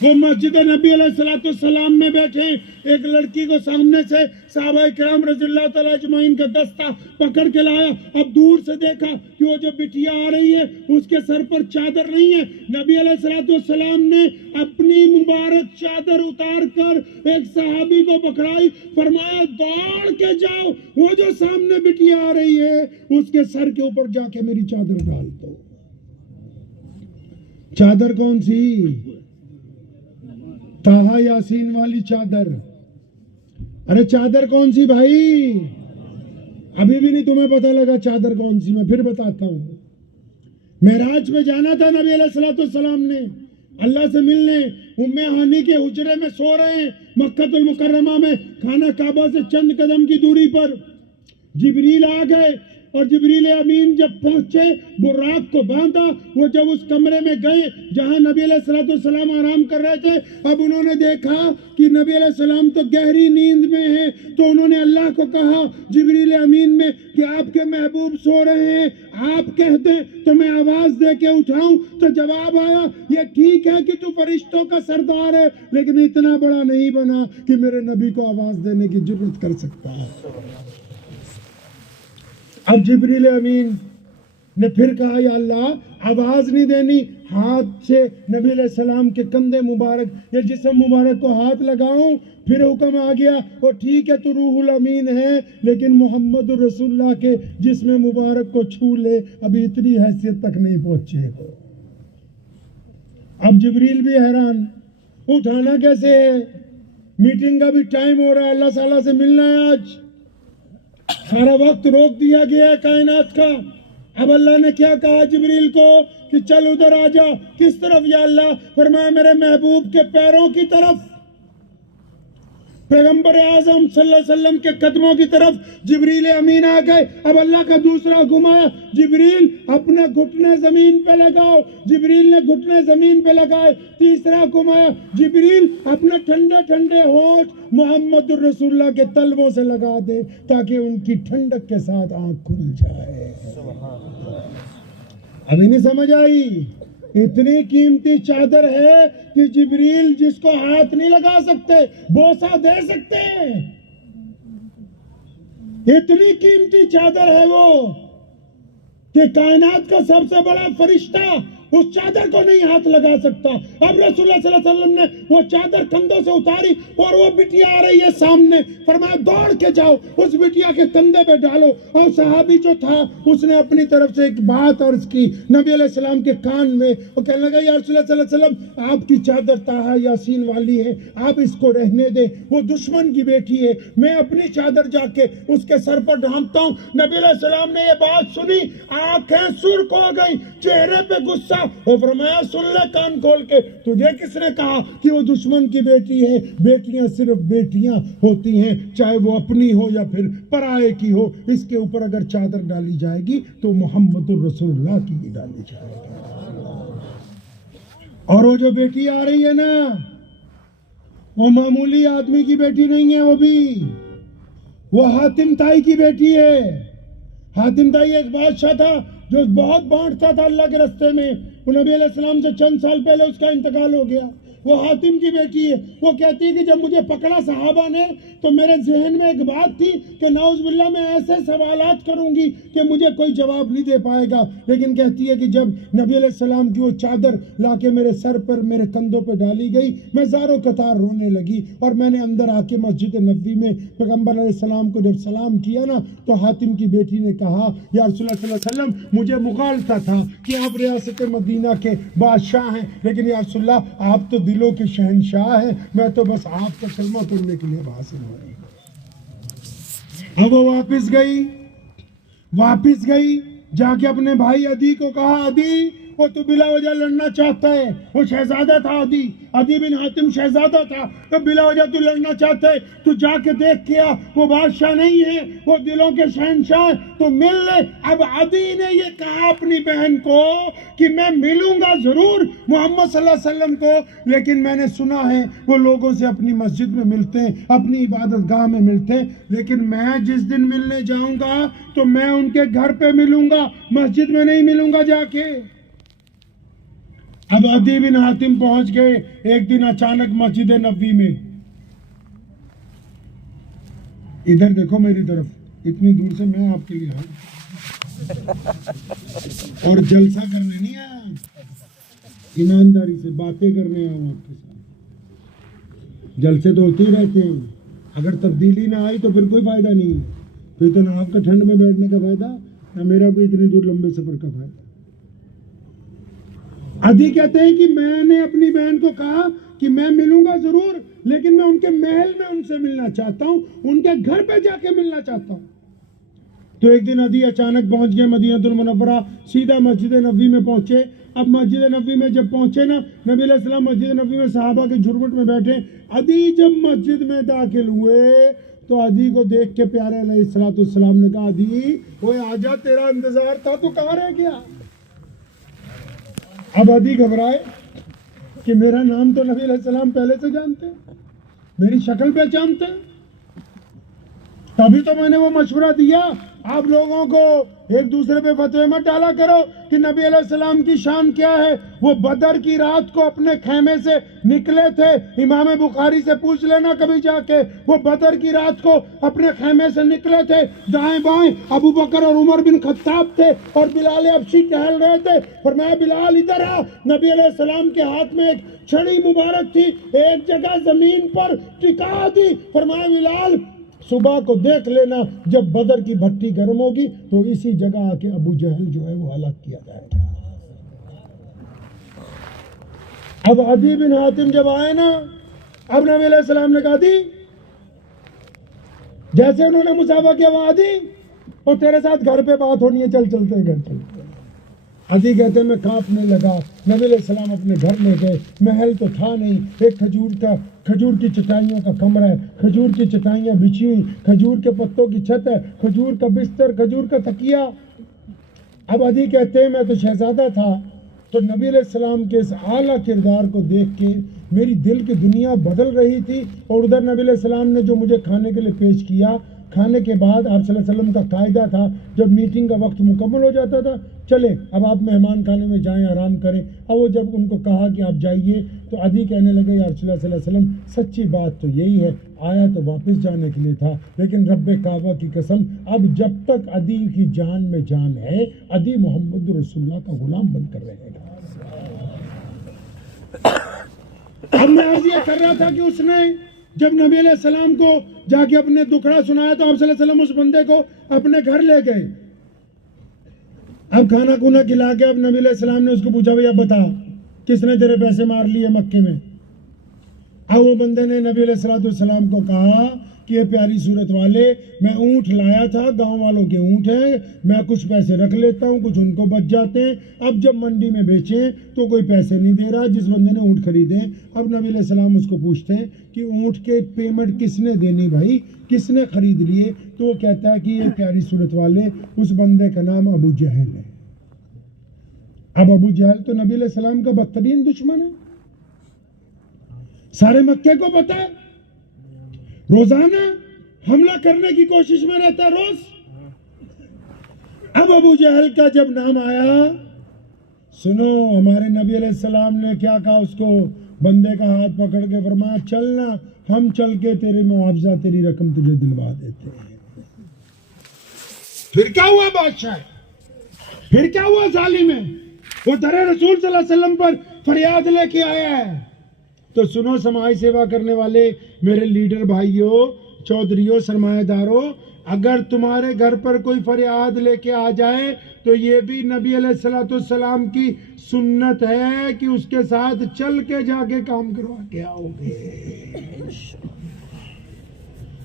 وہ مسجد نبی علیہ الصلوۃ والسلام میں بیٹھے، ایک لڑکی کو سامنے سے صحابہ کرام رضی اللہ تعالیٰ اجمعین کا دستہ پکڑ کے لایا۔ اب دور سے دیکھا کہ وہ جو بٹیا آ رہی ہے اس کے سر پر چادر نہیں ہے۔ نبی علیہ الصلوۃ والسلام نے اپنی مبارک چادر اتار کر ایک صحابی کو پکڑائی، فرمایا دوڑ کے جاؤ، وہ جو سامنے بٹیا آ رہی ہے اس کے سر کے اوپر جا کے میری چادر ڈال دو۔ چادر کون سی؟ طٰہٰ یاسین والی چادر۔ ارے چادر کون سی بھائی؟ ابھی بھی نہیں تمہیں پتہ لگا چادر کون سی؟ میں پھر بتاتا ہوں۔ معراج میں جانا تھا نبی علیہ الصلوۃ والسلام نے اللہ سے ملنے، ام ہانی کے حجرے میں سو رہے ہیں مکہ المکرمہ میں، خانہ کعبہ سے چند قدم کی دوری پر۔ جبریل آ گئے اور جبریل امین جب پہنچے براق کو باندھا، وہ جب اس کمرے میں گئے جہاں نبی علیہ الصلوۃ والسلام آرام کر رہے تھے، اب انہوں نے دیکھا کہ نبی علیہ السلام تو گہری نیند میں ہیں، تو انہوں نے اللہ کو کہا جبریل امین میں کہ آپ کے محبوب سو رہے ہیں، آپ کہہ دیں تو میں آواز دے کے اٹھاؤں۔ تو جواب آیا یہ ٹھیک ہے کہ تو فرشتوں کا سردار ہے لیکن اتنا بڑا نہیں بنا کہ میرے نبی کو آواز دینے کی جرات کر سکتا ہے۔ اب جبریل امین نے پھر کہا یا اللہ آواز نہیں دینی، ہاتھ سے نبی علیہ السلام کے کندھے مبارک یا جسم مبارک کو ہاتھ لگاؤں۔ پھر حکم آ گیا وہ ٹھیک ہے تو روح الامین ہے لیکن محمد رسول اللہ کے جسم مبارک کو چھو لے، ابھی اتنی حیثیت تک نہیں پہنچے ہو۔ اب جبریل بھی حیران، اٹھانا کیسے ہے؟ میٹنگ کا بھی ٹائم ہو رہا ہے، اللہ تعالیٰ سے ملنا ہے، آج سارا وقت روک دیا گیا ہے کائنات کا۔ اب اللہ نے کیا کہا جبریل کو کہ چل ادھر آ جا۔ کس طرف یا اللہ؟ فرمایا میرے محبوب کے پیروں کی طرف، پیغمبر اعظم صلی اللہ علیہ وسلم کے قدموں کی طرف جبریل امین آ گئے۔ اب اللہ کا دوسرا حکم آیا جبریل اپنے گھٹنے زمین پہ لگاؤ، جبریل نے گھٹنے زمین پہ لگائے۔ تیسرا حکم آیا جبریل اپنے ٹھنڈے ٹھنڈے ہونٹ محمد الرسول اللہ کے تلووں سے لگا دے تاکہ ان کی ٹھنڈک کے ساتھ آنکھ کھل جائے۔ ابھی نہیں سمجھ آئی؟ اتنی قیمتی چادر ہے کہ جبریل جس کو ہاتھ نہیں لگا سکتے بوسہ دے سکتے ہیں، اتنی قیمتی چادر ہے وہ کہ کائنات کا سب سے بڑا فرشتہ اس چادر کو نہیں ہاتھ لگا سکتا۔ اب رسول اللہ صلی اللہ علیہ وسلم نے وہ چادر کندھوں سے اتاری اور وہ بٹیا آ رہی ہے سامنے، فرمایا دوڑ کے جاؤ اس بٹیا کے کندھے پہ ڈالو۔ اور صحابی جو تھا اس نے اپنی طرف سے ایک بات عرض کی نبی علیہ السلام کے کان میں، وہ کہنے لگا یا رسول اللہ صلی اللہ علیہ وسلم آپ کی چادر طٰہٰ یاسین والی ہے، آپ اس کو رہنے دیں، وہ دشمن کی بیٹی ہے، میں اپنی چادر جا کے اس کے سر پر ڈھانپتا ہوں۔ نبی علیہ السلام نے یہ بات سنی، آنکھیں سرخ ہو گئی، چہرے پہ غصہ، وہ فرمایا سن لے کان کھول کے، تجھے کس نے کہا کہ وہ دشمن کی بیٹی ہے؟ بیٹیاں صرف بیٹیاں ہوتی ہیں، چاہے وہ اپنی ہو یا پھر پرائے کی ہو، اس کے اوپر اگر چادر ڈالی جائے گی تو محمد الرسول اللہ کی ہی ڈالی جائے گی۔ اور وہ جو بیٹی آ رہی ہے نا وہ معمولی آدمی کی بیٹی نہیں ہے، وہ حاتم طائی کی بیٹی ہے۔ حاتم طائی ایک بادشاہ تھا جو بہت بانٹتا تھا اللہ کے راستے میں، وہ نبی علیہ السلام سے چند سال پہلے اس کا انتقال ہو گیا۔ وہ حاتم کی بیٹی ہے، وہ کہتی ہے کہ جب مجھے پکڑا صحابہ نے تو میرے ذہن میں ایک بات تھی کہ نعوذ باللہ میں ایسے سوالات کروں گی کہ مجھے کوئی جواب نہیں دے پائے گا، لیکن کہتی ہے کہ جب نبی علیہ السلام کی وہ چادر لا کے میرے سر پر میرے کندھوں پہ ڈالی گئی میں زاروں قطار رونے لگی، اور میں نے اندر آ کے مسجد نبوی میں پیغمبر علیہ السلام کو جب سلام کیا نا تو حاتم کی بیٹی نے کہا یا رسول اللہ صلی اللہ علیہ وسلم مجھے مغالطہ تھا کہ آپ ریاست مدینہ کے بادشاہ ہیں، لیکن یا رسول اللہ آپ تو دلوں کے شہنشاہ ہیں، میں تو بس آپ کا کلمہ پڑھنے کے لیے حاصل ہو رہی ہوں۔ اب وہ واپس گئی جا کے اپنے بھائی عدی کو کہا عدی وہ تو بلا وجہ لڑنا چاہتا ہے، وہ شہزادہ تھا عدی بن حاتم شہزادہ تھا، تو بلا وجہ تو لڑنا چاہتا ہے، تو جا کے دیکھ کیا وہ بادشاہ نہیں ہے، وہ دلوں کے شہنشاہ، تو مل لے۔ اب عدی نے یہ کہا اپنی بہن کو کہ میں ملوں گا ضرور محمد صلی اللہ علیہ وسلم کو، لیکن میں نے سنا ہے وہ لوگوں سے اپنی مسجد میں ملتے ہیں، اپنی عبادت گاہ میں ملتے ہیں، لیکن میں جس دن ملنے جاؤں گا تو میں ان کے گھر پہ ملوں گا، مسجد میں نہیں ملوں گا جا کے۔ اب عدی بن حاتم پہنچ گئے ایک دن اچانک مسجد نبوی میں. ادھر دیکھو میری طرف, اتنی دور سے میں آپ کے لیے آؤں اور جلسہ کرنے نہیں آیا, ایمانداری سے باتیں کرنے آؤں آپ کے ساتھ. جلسے تو ہوتے ہی رہتے ہیں, اگر تبدیلی نہ آئی تو پھر کوئی فائدہ نہیں ہے. پھر تو نہ آپ کا ٹھنڈ میں بیٹھنے کا فائدہ, نہ میرا کوئی اتنی دور لمبے سفر کا فائدہ. عدی کہتے ہیں کہ میں نے اپنی بہن کو کہا کہ میں ملوں گا ضرور, لیکن میں ان کے محل میں ان سے ملنا چاہتا ہوں, ان کے گھر پہ جا کے ملنا چاہتا ہوں. تو ایک دن عدی اچانک پہنچ گئے مدینہ المنورہ, سیدھا مسجد نبوی میں پہنچے. اب مسجد نبوی میں جب پہنچے نا, نبی علیہ السلام مسجد نبوی میں صحابہ کے جھرمٹ میں بیٹھے. عدی جب مسجد میں داخل ہوئے تو عدی کو دیکھ کے پیارے علیہ السلام نے کہا, عدی اوے آجا, تیرا انتظار تھا, تو کہاں رہ گیا؟ اب عدی گھبرائے کہ میرا نام تو نبی علیہ السلام پہلے سے جانتے, میری شکل پہچانتے. تبھی تو میں نے وہ مشورہ دیا, آپ لوگوں کو ایک دوسرے پہ فتوے مت ڈالا کرو کہ نبی علیہ السلام کی شان کیا ہے. وہ بدر کی رات کو اپنے خیمے سے نکلے تھے, امام بخاری سے پوچھ لینا کبھی جا کے. وہ بدر کی رات کو اپنے خیمے سے نکلے تھے, دائیں بائیں ابو بکر اور عمر بن خطاب تھے اور بلال حبشی ٹہل رہے تھے. فرمایا بلال ادھر آ. نبی علیہ السلام کے ہاتھ میں ایک چھڑی مبارک تھی, ایک جگہ زمین پر ٹکا دی. فرمایا بلال صبح کو دیکھ لینا, جب بدر کی بھٹی گرم ہوگی تو اسی جگہ آ کے ابو جہل جو ہے وہ ہلاک کیا جائے گا. اب عدی بن حاتم جب آئے نا, اب نبی علیہ السلام نے کہا, عدی جیسے انہوں نے مصافحہ کیا, وہاں عدی اور تیرے ساتھ گھر پہ بات ہونی ہے, چل چلتے ہیں گھر چلتے. عدی کہتے ہیں میں کانپنے لگا. نبی علیہ السلام اپنے گھر لے گئے. محل تو تھا نہیں, ایک کھجور کی چٹائیوں کا کمرہ ہے, کھجور کی چٹائیاں بچھی ہوئی, کھجور کے پتوں کی چھت ہے, کھجور کا بستر, کھجور کا تکیہ. اب عدی کہتے ہیں میں تو شہزادہ تھا, تو نبی علیہ السلام کے اس اعلیٰ کردار کو دیکھ کے میری دل کی دنیا بدل رہی تھی. اور ادھر نبی علیہ السلام نے جو مجھے کھانے کے لیے پیش کیا, کھانے کے بعد آپ صلی اللہ علیہ وسلم کا قاعدہ تھا, جب میٹنگ کا وقت مکمل ہو جاتا تھا, چلیں اب آپ مہمان خانے میں جائیں, آرام کریں. اب وہ جب ان کو کہا کہ آپ جائیے, تو عدی کہنے لگے, یا رسول اللہ صلی اللہ علیہ وسلم سچی بات تو یہی ہے, آیا تو واپس جانے کے لیے تھا, لیکن رب کعبہ کی قسم اب جب تک عدی کی جان میں جان ہے, عدی محمد رسول اللہ کا غلام بن کر رہے گا. اب میں عرض یہ کر رہا تھا کہ اس نے جب نبی علیہ السلام کو جا کے اپنے دکھڑا سنایا, تو آپ صلی اللہ علیہ وسلم اس بندے کو اپنے گھر لے گئے. اب کھانا کھونا کھلا کے اب نبی علیہ السلام نے اس کو پوچھا, بھئی اب بتا کس نے تیرے پیسے مار لیے مکے میں؟ اب وہ بندے نے نبی علیہ السلام کو کہا کہ یہ پیاری صورت والے, میں اونٹ لایا تھا, گاؤں والوں کے اونٹ ہیں, میں کچھ پیسے رکھ لیتا ہوں, کچھ ان کو بچ جاتے ہیں. اب جب منڈی میں بیچیں تو کوئی پیسے نہیں دے رہا جس بندے نے اونٹ خریدے. اب نبی علیہ السلام اس کو پوچھتے ہیں کہ اونٹ کے پیمنٹ کس نے دینی بھائی, کس نے خرید لیے؟ تو وہ کہتا ہے کہ یہ پیاری صورت والے, اس بندے کا نام ابو جہل ہے. اب ابو جہل تو نبی علیہ السلام کا بدترین دشمن ہے, سارے مکے کو پتہ ہے, روزانہ حملہ کرنے کی کوشش میں رہتا ہے روز. اب ابو جہل کا جب نام آیا, سنو ہمارے نبی علیہ السلام نے کیا کہا اس کو, بندے کا ہاتھ پکڑ کے فرمایا چلنا, ہم چل کے تیرے معاوضہ, تیری رقم تجھے دلوا دیتے ہیں. پھر کیا ہوا بادشاہ, پھر کیا ہوا ظالم ہے, وہ در رسول صلی اللہ علیہ وسلم پر فریاد لے کے آیا ہے. تو سنو سماجی سیوا کرنے والے میرے لیڈر بھائیوں, چودھریوں, سرمایہ داروں, اگر تمہارے گھر پر کوئی فریاد لے کے آ جائے تو یہ بھی نبی علیہ السلام کی سنت ہے کہ اس کے ساتھ چل کے جا کے کام کروا کے آؤ گے.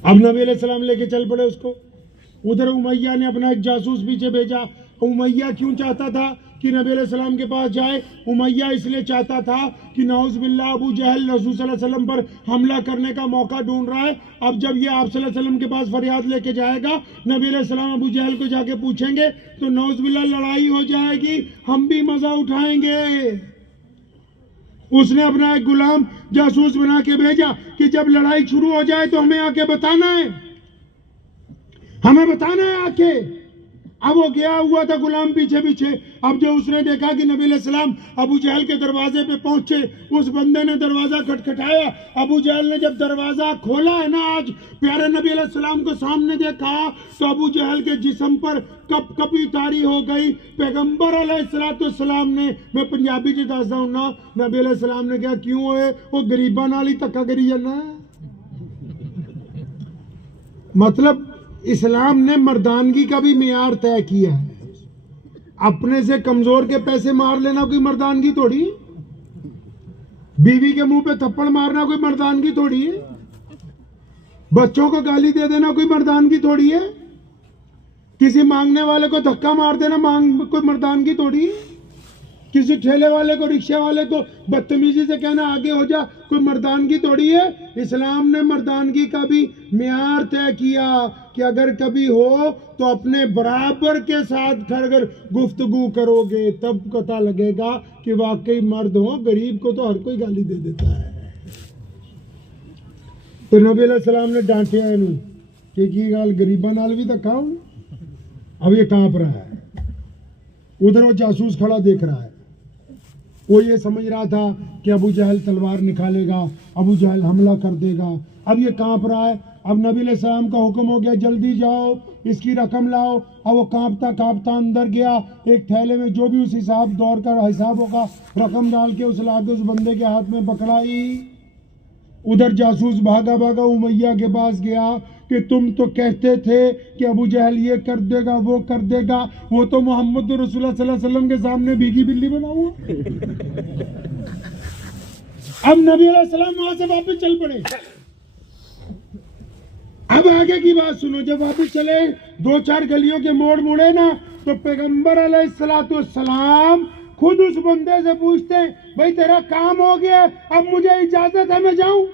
اب نبی علیہ السلام لے کے چل پڑے اس کو. ادھر امیہ نے اپنا ایک جاسوس پیچھے بھیجا. امیہ کیوں چاہتا تھا کہ نبی علیہ السلام کے پاس جائے؟ امیہ اس لیے چاہتا تھا کہ نعوذ باللہ ابو جہل رسول صلی اللہ علیہ وسلم پر حملہ کرنے کا موقع ڈھونڈ رہا ہے. اب جب یہ آپ صلی اللہ علیہ وسلم کے پاس فریاد لے کے جائے گا, نبی علیہ السلام ابو جہل کو جا کے پوچھیں گے تو نعوذ باللہ لڑائی ہو جائے گی, ہم بھی مزہ اٹھائیں گے. اس نے اپنا ایک غلام جاسوس بنا کے بھیجا کہ جب لڑائی شروع ہو جائے تو ہمیں آ کے بتانا ہے, ہمیں بتانا ہے آ کے. اب وہ گیا ہوا تھا غلام پیچھے پیچھے. اب جو اس نے دیکھا کہ نبی علیہ السلام ابو جہل کے دروازے پہ پہنچے, اس بندے نے دروازہ کھٹکھٹایا. ابو جہل نے جب دروازہ کھولا ہے نا, آج پیارے نبی علیہ السلام کو سامنے دیکھا, تو ابو جہل کے جسم پر کپ کپی تاری ہو گئی. پیغمبر علیہ السلام نے, میں پنجابی چ دسدا ہوں نا, نبی علیہ السلام نے کہا کیوں ہوئے وہ غریباں نال ہی دھکا کری جانا. مطلب اسلام نے مردانگی کا بھی معیار طے کیا ہے. اپنے سے کمزور کے پیسے مار لینا کوئی مردانگی تھوڑی ہے. بیوی کے منہ پہ تھپڑ مارنا کوئی مردانگی تھوڑی ہے. بچوں کو گالی دے دینا کوئی مردانگی تھوڑی ہے. کسی مانگنے والے کو دھکا مار دینا کوئی مردانگی تھوڑی ہے. کسی ٹھیلے والے کو, رکشے والے کو بدتمیزی سے کہنا آگے ہو جا کوئی مردانگی تھوڑی ہے. اسلام نے مردانگی کا بھی معیار طے کیا کہ اگر کبھی ہو تو اپنے برابر کے ساتھ اگر گفتگو کرو گے تب پتہ لگے گا کہ واقعی مرد ہو. غریب کو تو ہر کوئی گالی دے دیتا ہے. تو نبی علیہ السلام نے ڈانٹیا انہوں کہ کی گال غریباں نال بھی دھکا ہو. اب یہ کانپ رہا ہے. ادھر وہ جاسوس کھڑا دیکھ رہا ہے. وہ یہ سمجھ رہا تھا کہ ابو جہل تلوار نکالے گا, ابو جہل حملہ کر دے گا. اب یہ کانپ رہا ہے. اب نبی علیہ السلام کا حکم ہو گیا جلدی جاؤ اس کی رقم لاؤ. اب وہ کانپتا کانپتا اندر گیا. ایک تھیلے میں جو بھی اس حساب دور کا حساب ہوگا رقم ڈال کے اس لا کے اس بندے کے ہاتھ میں پکڑائی. ادھر جاسوس بھاگا بھاگا امیہ کے پاس گیا کہ تم تو کہتے تھے کہ ابو جہل یہ کر دے گا وہ کر دے گا, وہ تو محمد رسول اللہ صلی اللہ علیہ وسلم کے سامنے بھیگی بلی بنا ہوا. اب نبی علیہ السلام وہاں سے واپس چل پڑے. اب آگے کی بات سنو. جب واپس چلے 2-4 گلیوں کے موڑ مڑے نا, تو پیغمبر علیہ السلام خود اس بندے سے پوچھتے ہیں بھائی تیرا کام ہو گیا, اب مجھے اجازت ہے میں جاؤں.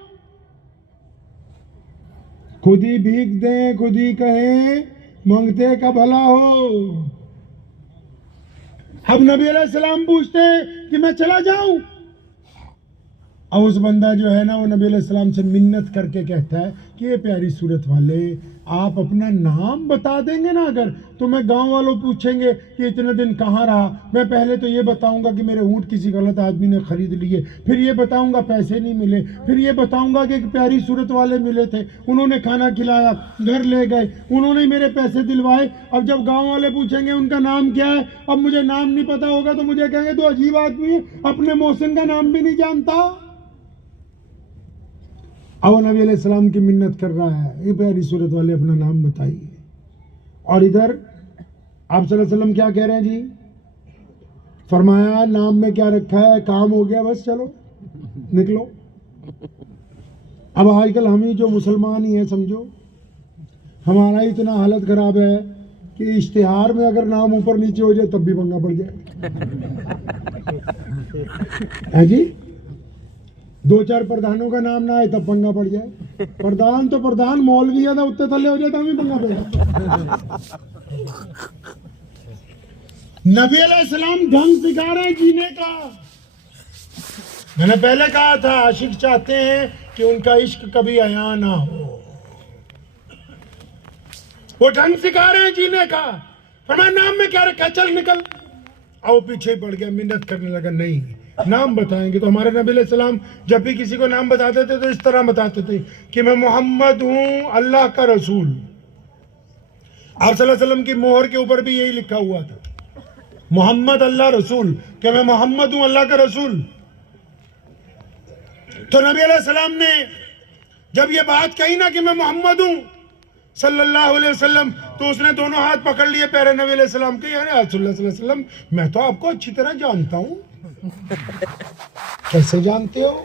خود ہی بھیگ دیں, خود ہی کہیں, مانگتے کا بھلا ہو. اب نبی علیہ السلام پوچھتے ہیں کہ میں چلا جاؤں. اب اس بندہ جو ہے نا وہ نبی علیہ السلام سے منت کر کے کہتا ہے کہ یہ پیاری صورت والے آپ اپنا نام بتا دیں گے نا, اگر تو میں گاؤں والوں پوچھیں گے کہ اتنے دن کہاں رہا, میں پہلے تو یہ بتاؤں گا کہ میرے اونٹ کسی غلط آدمی نے خرید لیے, پھر یہ بتاؤں گا پیسے نہیں ملے, پھر یہ بتاؤں گا کہ ایک پیاری صورت والے ملے تھے, انہوں نے کھانا کھلایا, گھر لے گئے, انہوں نے میرے پیسے دلوائے. اب جب گاؤں والے پوچھیں گے ان کا نام کیا ہے, اب مجھے نام نہیں پتا ہوگا تو مجھے کہیں گے تو عجیب آدمی ہے, اپنے محسن کا نام بھی نہیں جانتا. اب نبی علیہ السلام کی منت کر رہا ہے یہ پیاری صورت والے اپنا نام بتائیے. اور ادھر آپ صلی اللہ علیہ وسلم کیا کہہ رہے ہیں جی, فرمایا نام میں کیا رکھا ہے, کام ہو گیا بس چلو نکلو. اب آج کل ہم ہی جو مسلمان ہی ہیں سمجھو, ہمارا اتنا حالت خراب ہے کہ اشتہار میں اگر نام اوپر نیچے ہو جائے تب بھی پنگا پڑ جائے. ہے جی, 2-4 پردھانوں کا نام نہ آئے تب پنگا پڑ جائے. پردھان تو پردھان, مولوی ہے اتنے تھلے ہو جائے تو ہمیں پنگا پڑے. نبی علیہ السلام ڈھنگ سکھا رہے ہیں جینے کا. میں نے پہلے کہا تھا عاشق چاہتے ہیں کہ ان کا عشق کبھی عیاں نہ ہو. وہ ڈھنگ سکھا رہے ہیں جینے کا. فرمایا نام میں کیا رکھا, چل نکل. او پیچھے پڑ گیا, منت کرنے لگا, نہیں نام بتائیں گے. تو ہمارے نبی علیہ السلام جب بھی کسی کو نام بتاتے تھے تو اس طرح بتاتے تھے کہ میں محمد ہوں اللہ کا رسول. آپ صلی اللہ علیہ وسلم کی مہر کے اوپر بھی یہی لکھا ہوا تھا, محمد اللہ رسول, کہ میں محمد ہوں اللہ کا رسول. تو نبی علیہ السلام نے جب یہ بات کہی نا کہ میں محمد ہوں صلی اللہ علیہ وسلم, تو اس نے دونوں ہاتھ پکڑ لیے پیارے نبی علیہ السلام کے. یعنی رسول اللہ صلی اللہ علیہ وسلم میں تو آپ کو اچھی طرح جانتا ہوں. کیسے جانتے ہو؟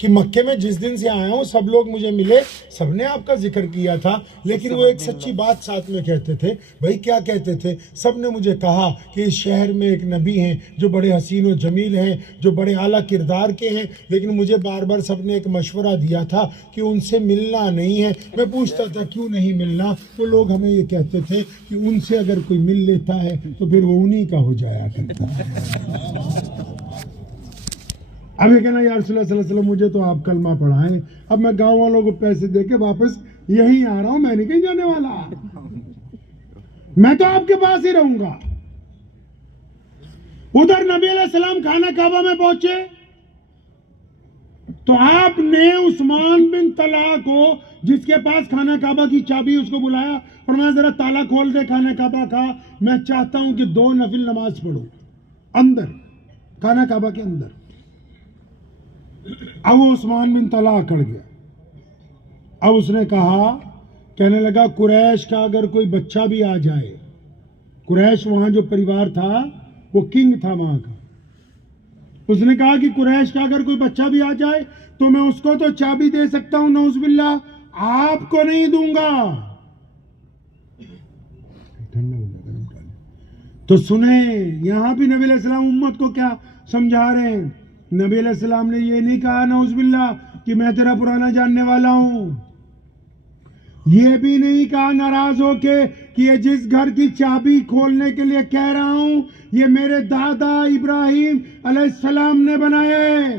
کہ مکے میں جس دن سے آیا ہوں سب لوگ مجھے ملے, سب نے آپ کا ذکر کیا تھا, لیکن وہ ایک سچی بات ساتھ میں کہتے تھے. بھائی کیا کہتے تھے؟ سب نے مجھے کہا کہ اس شہر میں ایک نبی ہیں جو بڑے حسین و جمیل ہیں, جو بڑے اعلیٰ کردار کے ہیں, لیکن مجھے بار بار سب نے ایک مشورہ دیا تھا کہ ان سے ملنا نہیں ہے. میں پوچھتا تھا کیوں نہیں ملنا, تو لوگ ہمیں یہ کہتے تھے کہ ان سے اگر کوئی مل لیتا ہے تو پھر وہ انہی کا ہو جایا کرتا ہے. اب یہ کہنا یا رسول اللہ صلی اللہ علیہ وسلم مجھے تو آپ کلمہ پڑھائیں, اب میں گاؤں والوں کو پیسے دے کے واپس یہیں آ رہا ہوں, میں نہیں کہیں جانے والا. میں تو آپ کے پاس ہی رہوں گا. ادھر نبی علیہ السلام خانہ کعبہ میں پہنچے تو آپ نے عثمان بن طلحہ کو, جس کے پاس خانہ کعبہ کی چابی, اس کو بلایا, فرمایا ذرا تالا کھول دے خانہ کعبہ کا, میں چاہتا ہوں کہ 2 نفل نماز پڑھو اندر خانہ کعبہ کے اندر. اب وہ عثمان بن طلحہ اکڑ گیا. اب اس نے کہا, کہنے لگا قریش کا اگر کوئی بچہ بھی آ جائے, قریش وہاں جو پریوار تھا وہ کنگ تھا وہاں کا, اس نے کہا کہ قریش کا اگر کوئی بچہ بھی آ جائے تو میں اس کو تو چابی دے سکتا ہوں, نعوذ باللہ, آپ کو نہیں دوں گا. تو سنیں یہاں بھی نبی علیہ السلام امت کو کیا سمجھا رہے ہیں. نبی علیہ السلام نے یہ نہیں کہا نعوذ باللہ کہ میں تیرا پرانا جاننے والا ہوں, یہ بھی نہیں کہا ناراض ہو کے کہ یہ جس گھر کی چابی کھولنے کے لیے کہہ رہا ہوں یہ میرے دادا ابراہیم علیہ السلام نے بنائے.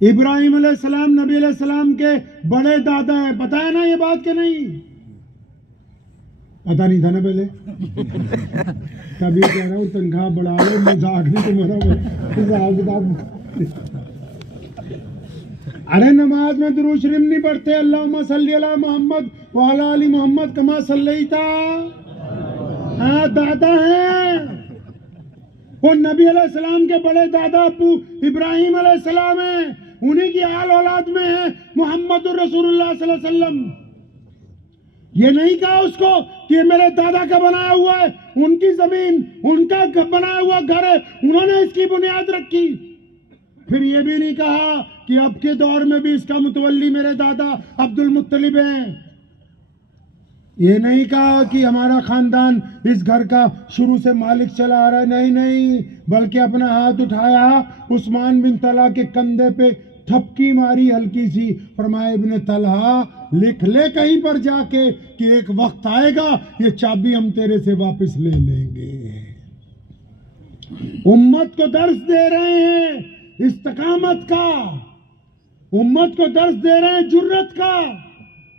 ابراہیم علیہ السلام نبی علیہ السلام کے بڑے دادا ہیں, بتایا نا یہ بات کہ نہیں؟ پتا نہیں تھا نا پہلے, تبھی کہہ رہا ہوں تنخواہ بڑھا لو, مذاق نہیں تمہارا حساب کتاب. ارے نماز میں درود شریف نہیں پڑھتے, اللہم صلی علی محمد وعلی آل محمد کما صلیتا. ہاں دادا ہیں وہ, نبی علیہ السلام کے بڑے دادا ابو ابراہیم علیہ السلام ہیں, انہی کی آل اولاد میں ہیں محمد الرسول اللہ صلی اللہ علیہ وسلم. یہ نہیں کہا اس کو کہ یہ میرے دادا کا بنایا ہوا ہے, ان کی زمین, ان کا بنایا ہوا گھر ہے, انہوں نے اس کی بنیاد رکھی. پھر یہ بھی نہیں کہا کہ اب کے دور میں بھی اس کا متولی میرے دادا عبد المطلب ہیں. یہ نہیں کہا کہ ہمارا خاندان اس گھر کا شروع سے مالک چلا آ رہا ہے, نہیں, بلکہ اپنا ہاتھ اٹھایا, عثمان بن طلحہ کے کندھے پہ تھپکی ماری ہلکی سی, فرمایا ابن طلحہ لکھ لے کہیں پر جا کے کہ ایک وقت آئے گا یہ چابی ہم تیرے سے واپس لے لیں گے. امت کو درس دے رہے ہیں استقامت کا, امت کو درس دے رہے ہیں جرت کا,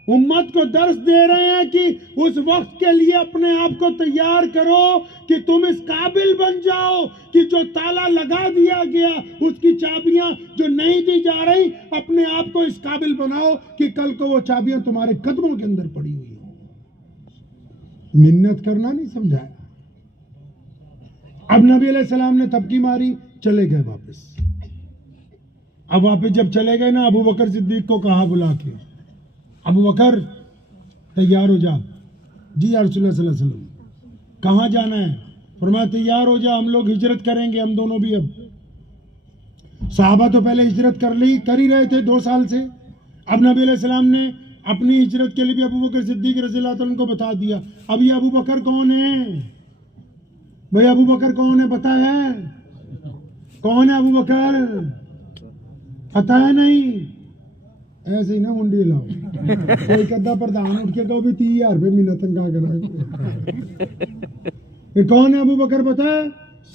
امت کو درس دے رہے ہیں کہ اس وقت کے لیے اپنے آپ کو تیار کرو کہ تم اس قابل بن جاؤ کہ جو تالا لگا دیا گیا اس کی چابیاں جو نہیں دی جا رہی, اپنے آپ کو اس قابل بناؤ کہ کل کو وہ چابیاں تمہارے قدموں کے اندر پڑی ہوئی ہوں. منت کرنا نہیں سمجھایا. اب نبی علیہ السلام نے تھپکی ماری, چلے گئے واپس. اب واپس جب چلے گئے نا, ابو بکر صدیق کو کہا بلا کے, ابو بکر تیار ہو جا. جی یا رسول اللہ صلی اللہ علیہ وسلم, کہاں جانا ہے؟ فرمایا تیار ہو جا, ہم لوگ ہجرت کریں گے, ہم دونوں بھی. اب صحابہ تو پہلے ہجرت کر ہی رہے تھے 2 سال سے. اب نبی علیہ السلام نے اپنی ہجرت کے لیے بھی ابو بکر صدیق رضی اللہ عنہ کو بتا دیا. اب یہ ابو بکر کون ہے بھائی؟ ابو بکر کون ہے پتا ہے؟ کون ہے ابو بکر؟ پتا ہے نہیں؟ ایسے ہی نا منڈی لاؤ, کوئی کدہ پردھان اٹھ کے کہو بھی 30,000 روپے مہینہ تنخواہ کرا. یہ کون ہے ابو بکر پتا ہے؟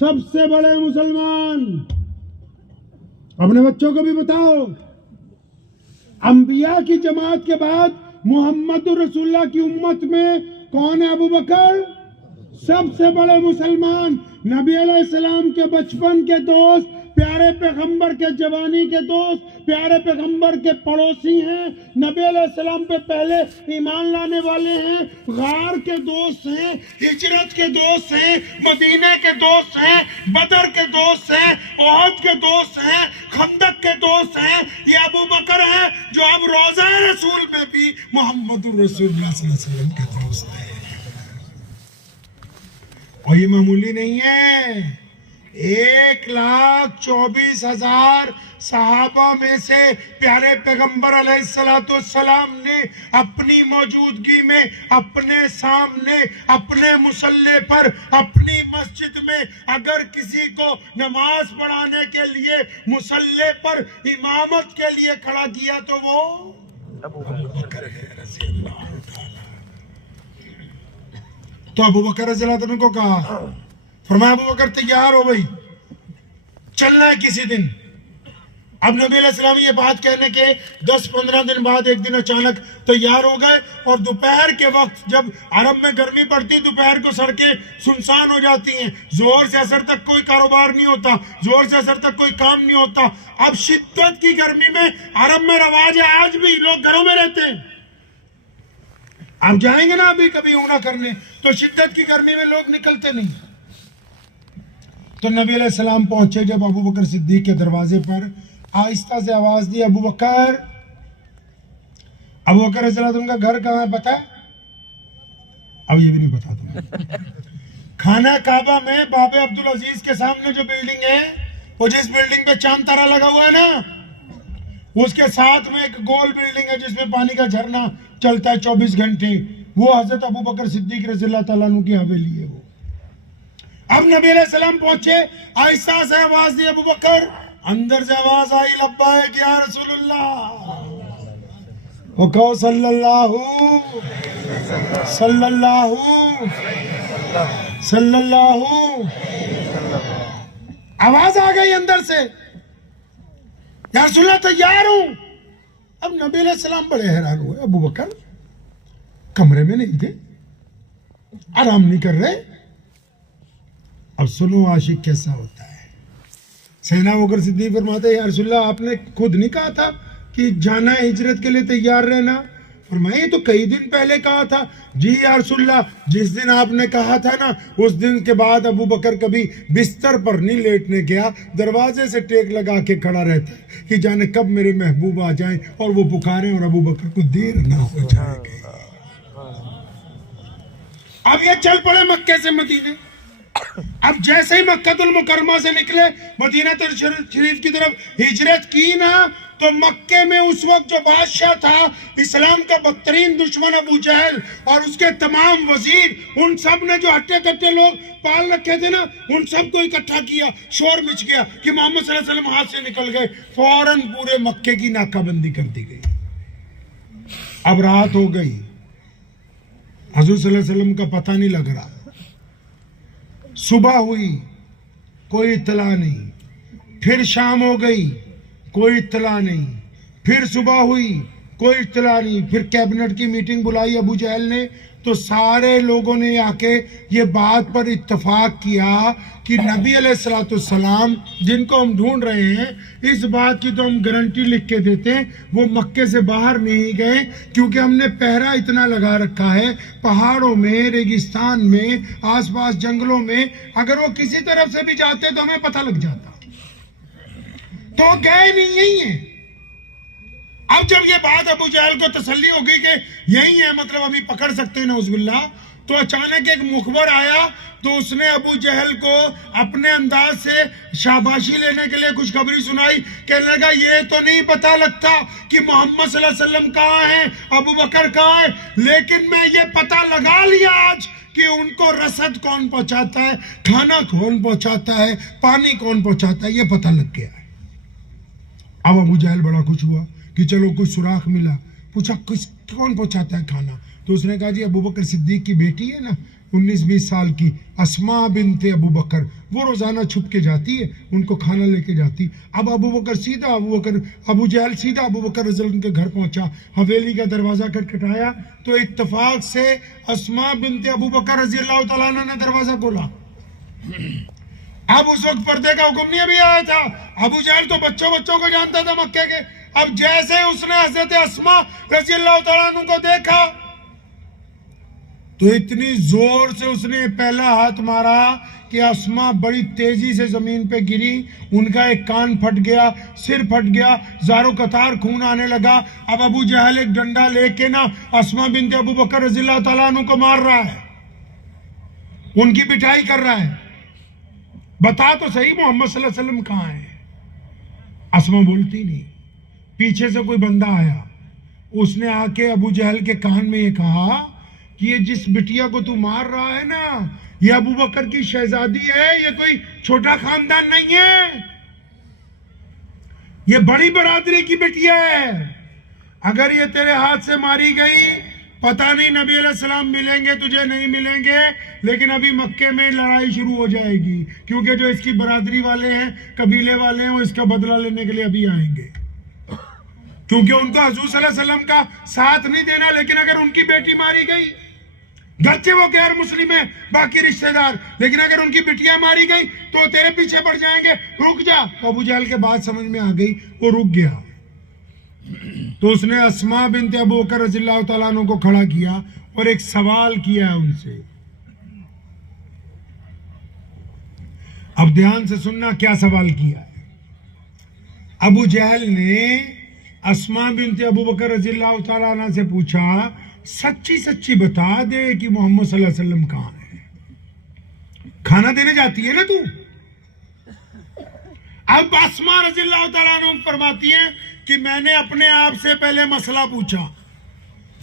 سب سے بڑے مسلمان. اپنے بچوں کو بھی بتاؤ, انبیاء کی جماعت کے بعد محمد رسول اللہ کی امت میں کون ہے ابو بکر؟ سب سے بڑے مسلمان, نبی علیہ السلام کے بچپن کے دوست, پیارے پیغمبر کے جوانی کے دوست, پیارے پیغمبر کے پڑوسی ہیں, نبی علیہ السلام پہ پہلے ایمان لانے والے ہیں, غار کے دوست ہیں, ہجرت کے دوست ہیں, مدینے کے دوست ہیں, بدر کے دوست ہیں, احد کے دوست ہیں, خندق کے دوست ہیں. یہ ابو بکر ہیں جو اب روضہ رسول میں بھی محمد الرسول اللہ صلی اللہ علیہ وسلم کے دوست ہیں. اور یہ معمولی نہیں ہے. 1,24,000 صحابہ میں سے پیارے پیغمبر علیہ السلام نے اپنی موجودگی میں اپنے سامنے اپنے مصلی پر اپنی مسجد میں اگر کسی کو نماز پڑھانے کے لیے مصلی پر امامت کے لیے کھڑا کیا تو وہ ابو بکر ہے رضی اللہ تعالی. تو ابو بکر رضی اللہ عنہ کو کہا, فرمایا ابو بکر تیار ہو بھائی, چلنا ہے کسی دن. اب نبی علیہ السلام یہ بات کہنے کے 10-15 دن بعد ایک دن اچانک تیار ہو گئے، اور دوپہر کے وقت جب عرب میں گرمی پڑتی، دوپہر کو سڑکیں سنسان ہو جاتی ہیں، زور سے اثر تک کوئی کاروبار نہیں ہوتا، زور سے اثر تک کوئی کام نہیں ہوتا۔ اب شدت کی گرمی میں عرب میں رواج ہے، آج بھی لوگ گھروں میں رہتے ہیں۔ آپ جائیں گے نا ابھی کبھی عمرہ کرنے تو شدت کی گرمی میں لوگ نکلتے نہیں۔ تو نبی علیہ السلام پہنچے، جب ابو بکر صدیق کے دروازے پر آہستہ سے آواز دی، ابو بکر رضی اللہ عنہ کا گھر کہاں ہے پتہ ہے؟ اب یہ بھی نہیں بتا دوں۔ خانہ کعبہ میں باب عبدالعزیز کے سامنے جو بلڈنگ ہے، وہ جس بلڈنگ پہ چاند تارا لگا ہوا ہے نا، اس کے ساتھ میں ایک گول بلڈنگ ہے جس میں پانی کا جھرنا چلتا ہے 24 گھنٹے، وہ حضرت ابو بکر صدیق رضی اللہ تعالیٰ عنہ کی حویلی ہے۔ وہ اب نبی علیہ السلام پہنچے، آہستہ سے آواز دی، ابو بکر۔ اندر سے آواز آئی، لبیک یا رسول اللہ، وہ کہو صلی اللہ آواز آ گئی اندر سے، یا رسول اللہ تیار ہوں۔ اب نبی علیہ السلام بڑے حیران ہوئے، ابو بکر کمرے میں نہیں تھے، آرام نہیں کر رہے؟ اب سنو عاشق کیسا ہوتا ہے۔ سیدنا ابو بکر صدیق فرماتے ہیں، یا رسول اللہ آپ نے خود نہیں کہا تھا کہ جانا ہے ہجرت کے لیے تیار رہنا؟ فرمایا یہ تو کئی دن پہلے کہا تھا۔ جی یا رسول اللہ، جس دن آپ نے کہا تھا نا، اس دن کے بعد ابو بکر کبھی بستر پر نہیں لیٹنے گیا، دروازے سے ٹیک لگا کے کھڑا رہتا ہے کہ جانے کب میرے محبوب آ جائیں اور وہ پکاریں اور ابو بکر کو دیر نہ ہو جائے گی۔ اب یہ چل پڑے مکے سے مدینے۔ اب جیسے ہی مکہ المکرمہ سے نکلے، مدینہ شریف کی طرف ہجرت کی نا، تو مکے میں اس وقت جو بادشاہ تھا، اسلام کا بدترین دشمن ابو جہل اور اس کے تمام وزیر، ان سب نے جو ہٹے کٹے لوگ پال رکھے تھے نا، ان سب کو اکٹھا کیا، شور مچ گیا کہ محمد صلی اللہ علیہ وسلم ہاتھ سے نکل گئے۔ فوراً پورے مکے کی ناکہ بندی کر دی گئی۔ اب رات ہو گئی، حضور صلی اللہ علیہ وسلم کا پتہ نہیں لگ رہا۔ صبح ہوئی، کوئی اطلاع نہیں، پھر شام ہو گئی، کوئی اطلاع نہیں، پھر صبح ہوئی، کوئی اطلاع نہیں۔ پھر کیبنٹ کی میٹنگ بلائی ابو جہل نے، تو سارے لوگوں نے آ کے یہ بات پر اتفاق کیا کہ نبی علیہ السلام جن کو ہم ڈھونڈ رہے ہیں، اس بات کی تو ہم گارنٹی لکھ کے دیتے ہیں، وہ مکے سے باہر نہیں گئے، کیونکہ ہم نے پہرا اتنا لگا رکھا ہے پہاڑوں میں، ریگستان میں، آس پاس جنگلوں میں، اگر وہ کسی طرف سے بھی جاتے تو ہمیں پتہ لگ جاتا، تو گئے نہیں، یہی ہیں۔ اب جب یہ بات ابو جہل کو تسلی ہو گئی کہ یہی ہے، مطلب ابھی پکڑ سکتے ہیں نعوذ باللہ، تو اچانک ایک مخبر آیا، تو اس نے ابو جہل کو اپنے انداز سے شاباشی لینے کے لیے خوشخبری سنائی، کہنے لگا یہ تو نہیں پتہ لگتا کہ محمد صلی اللہ علیہ وسلم کہاں ہیں، ابو بکر کہاں ہے، لیکن میں یہ پتہ لگا لیا آج کہ ان کو رسد کون پہنچاتا ہے، کھانا کون پہنچاتا ہے، پانی کون پہنچاتا ہے، یہ پتہ لگ گیا ہے۔ اب ابو جہل بڑا خوش ہوا کہ چلو کوئی سراغ ملا۔ پوچھا کون پہنچاتا ہے کھانا؟ تو اس نے کہا جی ابو بکر صدیق کی بیٹی ہے نا 19-20 سال کی اسماء بنت ابو بکر، وہ روزانہ چھپ کے جاتی ہے، ان کو کھانا لے کے جاتی۔ اب ابو جہل سیدھا ابو بکر رضی اللہ عنہ کے گھر پہنچا، حویلی کا دروازہ کھٹکھٹایا، تو اتفاق سے اسماء بنت ابو بکر رضی اللہ تعالیٰ عنہ نے دروازہ کھولا۔ اب اس وقت پردے کا حکم نہیں ابھی آیا تھا، ابو جہل تو بچوں کو جانتا تھا مکے کے۔ اب جیسے اس نے حضرت اسماء رضی اللہ تعالیٰ عنہ کو دیکھا، تو اتنی زور سے اس نے پہلا ہاتھ مارا کہ اسماء بڑی تیزی سے زمین پہ گری، ان کا ایک کان پھٹ گیا، سر پھٹ گیا، زارو قطار خون آنے لگا۔ اب ابو جہل ایک ڈنڈا لے کے نا اسماء بنت ابو بکر رضی اللہ تعالیٰ عنہ کو مار رہا ہے، ان کی پٹائی کر رہا ہے۔ بتا تو صحیح محمد صلی اللہ علیہ وسلم کہاں ہے؟ اسماء بولتی نہیں۔ پیچھے سے کوئی بندہ آیا، اس نے آ کے ابو جہل کے کان میں یہ کہا کہ یہ جس بٹیا کو تو مار رہا ہے نا، یہ ابو بکر کی شہزادی ہے، یہ کوئی چھوٹا خاندان نہیں ہے، یہ بڑی برادری کی بٹیا ہے۔ اگر یہ تیرے ہاتھ سے ماری گئی، پتہ نہیں نبی علیہ السلام ملیں گے تجھے نہیں ملیں گے، لیکن ابھی مکے میں لڑائی شروع ہو جائے گی، کیونکہ جو اس کی برادری والے ہیں، قبیلے والے ہیں، وہ اس کا بدلہ لینے کے لیے ابھی آئیں گے، کیونکہ ان کو حضور صلی اللہ علیہ وسلم کا ساتھ نہیں دینا۔ لیکن اگر ان کی بیٹی ماری گئی، گرچہ وہ غیر مسلم ہے، باقی رشتہ دار، لیکن اگر ان کی بٹیا ماری گئی تو وہ تیرے پیچھے پڑ جائیں گے، رک جا۔ تو ابو جہل کے بات سمجھ میں آ گئی، وہ رک گیا۔ تو اس نے اسماء بنت ابو بکر رضی اللہ تعالیٰ عنہ کو کھڑا کیا اور ایک سوال کیا ہے ان سے۔ اب دھیان سے سننا کیا سوال کیا ہے۔ ابو جہل نے اسماء بنت ابو بکر رضی اللہ تعالیٰ عنہ سے پوچھا، سچی سچی بتا دے کہ محمد صلی اللہ علیہ وسلم کہاں ہے؟ کھانا دینے جاتی ہے نا تو؟ اب اسماء رضی اللہ تعالیٰ عنہ فرماتی ہیں کہ میں نے اپنے آپ سے پہلے مسئلہ پوچھا،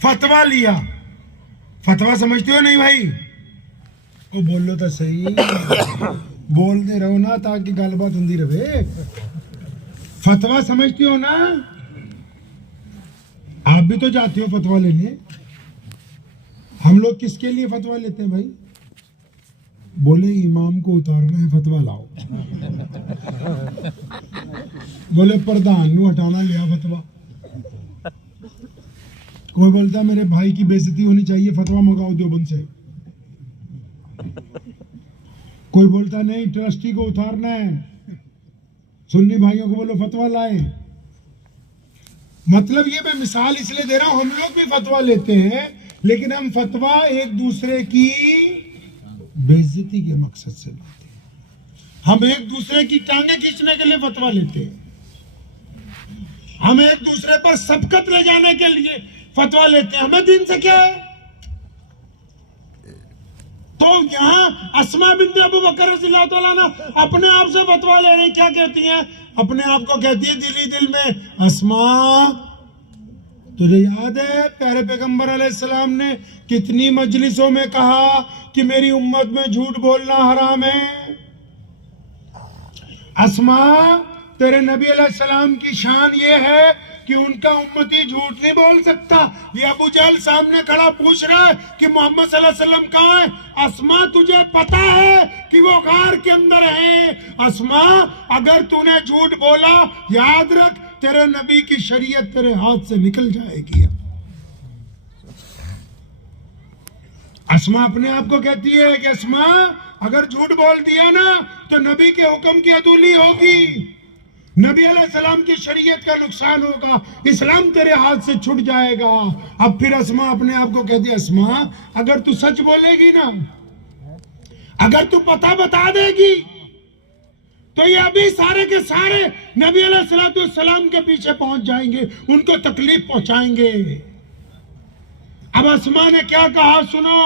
فتویٰ لیا۔ فتویٰ سمجھتے ہو نہیں بھائی؟ وہ بول لو تو صحیح، بول دے رہو نا تاکہ گل بات ہوندی رہے۔ فتویٰ سمجھتے ہو نا؟ آپ بھی تو جاتے ہو فتویٰ لینے۔ ہم لوگ کس کے لیے فتویٰ لیتے ہیں بھائی؟ بولے امام کو اتارنا ہے فتویٰ لاؤ، بولے پردھان نو ہٹانا لیا فتویٰ، کوئی بولتا میرے بھائی کی بے عزتی ہونی چاہیے فتویٰ منگاؤ دیوبند سے، کوئی بولتا نہیں ٹرسٹی کو اتارنا ہے، سنی بھائیوں کو بولو فتویٰ لائے۔ مطلب یہ میں مثال اس لیے دے رہا ہوں، ہم لوگ بھی فتویٰ لیتے ہیں، لیکن ہم فتویٰ ایک دوسرے کی بے عزتی کے مقصد سے لیتے ہیں۔ ہم ایک دوسرے کی ٹانگیں کھینچنے کے لیے فتویٰ لیتے ہیں، ہم ایک دوسرے پر سبقت لے جانے کے لیے فتویٰ لیتے ہیں۔ ہمیں دین سے کیا ہے؟ تو یہاں اسماء بنت ابو بکر رضی اللہ تعالیٰ عنہ اپنے آپ سے فتویٰ لے رہی، کیا کہتی ہیں؟ اپنے آپ کو کہتی ہے دل ہی دل میں، اسماء تجھے یاد ہے پیارے پیغمبر علیہ السلام نے کتنی مجلسوں میں کہا کہ میری امت میں جھوٹ بولنا حرام ہے؟ اسماء تیرے نبی علیہ السلام کی شان یہ ہے کہ ان کا امتی جھوٹ نہیں بول سکتا۔ یہ ابو جہل سامنے کھڑا پوچھ رہا ہے کہ محمد صلی اللہ علیہ وسلم کہاں ہے؟ اسماء تجھے پتا ہے کہ وہ غار کے اندر ہیں؟ اسماء اگر تو نے جھوٹ بولا یاد رکھ تیرے نبی کی شریعت تیرے ہاتھ سے نکل جائے گی۔ اسماء اپنے آپ کو کہتی ہے کہ اسماء اگر جھوٹ بول دیا نا تو نبی کے حکم کی عدولی ہوگی، نبی علیہ السلام کی شریعت کا نقصان ہوگا، اسلام تیرے ہاتھ سے چھٹ جائے گا۔ اب پھر اسماء اپنے آپ کو کہتی ہے اسماء اگر تو سچ بولے گی نا، اگر تو پتہ بتا دے گی تو یہ ابھی سارے کے سارے نبی علیہ السلام کے پیچھے پہنچ جائیں گے، ان کو تکلیف پہنچائیں گے۔ اب اسماء نے کیا کہا سنو،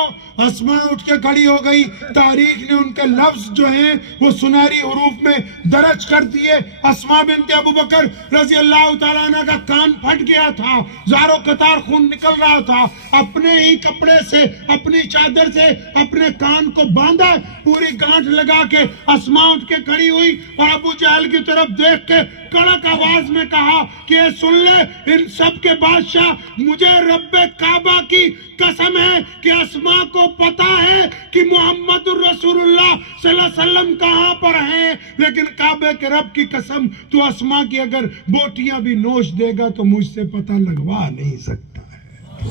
اسماء اٹھ کے کھڑی ہو گئی، تاریخ نے ان کے لفظ جو ہیں وہ سنہری حروف میں درج کر دیے۔ اسماء بنت ابو بکر رضی اللہ تعالیٰ عنہ کا کان پھٹ گیا تھا، زاروں قطار خون نکل رہا تھا، اپنے ہی کپڑے سے اپنی چادر سے اپنے کان کو باندھا، پوری گانٹھ لگا کے اسماء اٹھ کے کھڑی ہوئی اور ابو جہل کی طرف دیکھ کے کڑک آواز میں کہا کہ سن لے ان سب کے بادشاہ، مجھے رب کعبہ کی قسم ہے کہ اسماء کو پتا ہے کہ محمد الرسول اللہ صلی اللہ علیہ وسلم کہاں پر ہیں، لیکن کعبے کے رب کی قسم تو اسماء کی اگر بوٹیاں بھی نوش دے گا تو مجھ سے پتہ لگوا نہیں سکتا ہے۔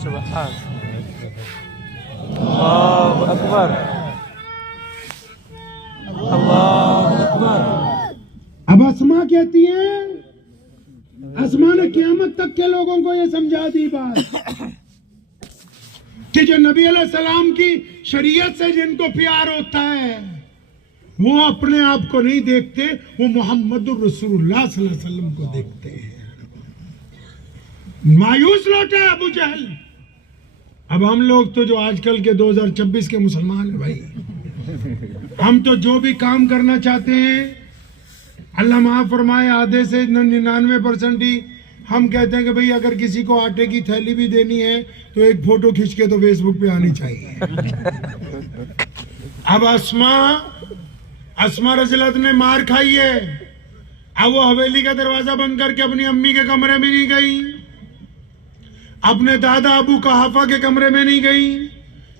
سبحان اللہ اکبر، اللہ اکبر۔ اب اسماء کہتی ہیں، اسماء نے قیامت تک کے لوگوں کو یہ سمجھا دی بات کہ جو نبی علیہ السلام کی شریعت سے جن کو پیار ہوتا ہے وہ اپنے آپ کو نہیں دیکھتے، وہ محمد الرسول اللہ صلی اللہ علیہ وسلم کو دیکھتے ہیں۔ مایوس لوٹا ابو جہل۔ اب ہم لوگ تو جو آج کل کے 2026 کے مسلمان ہیں بھائی، ہم تو جو بھی کام کرنا چاہتے ہیں اللہ معاف فرمائے آدھے سے 99% ہی ہم کہتے ہیں کہ بھئی اگر کسی کو آٹے کی تھیلی بھی دینی ہے تو ایک فوٹو کھینچ کے تو فیس بک پہ آنی چاہیے۔ اب اسماء رضی اللہ عنہ نے مار کھائی ہے، اب وہ حویلی کا دروازہ بند کر کے اپنی امی کے کمرے میں نہیں گئی، اپنے دادا ابو قحافہ کے کمرے میں نہیں گئی،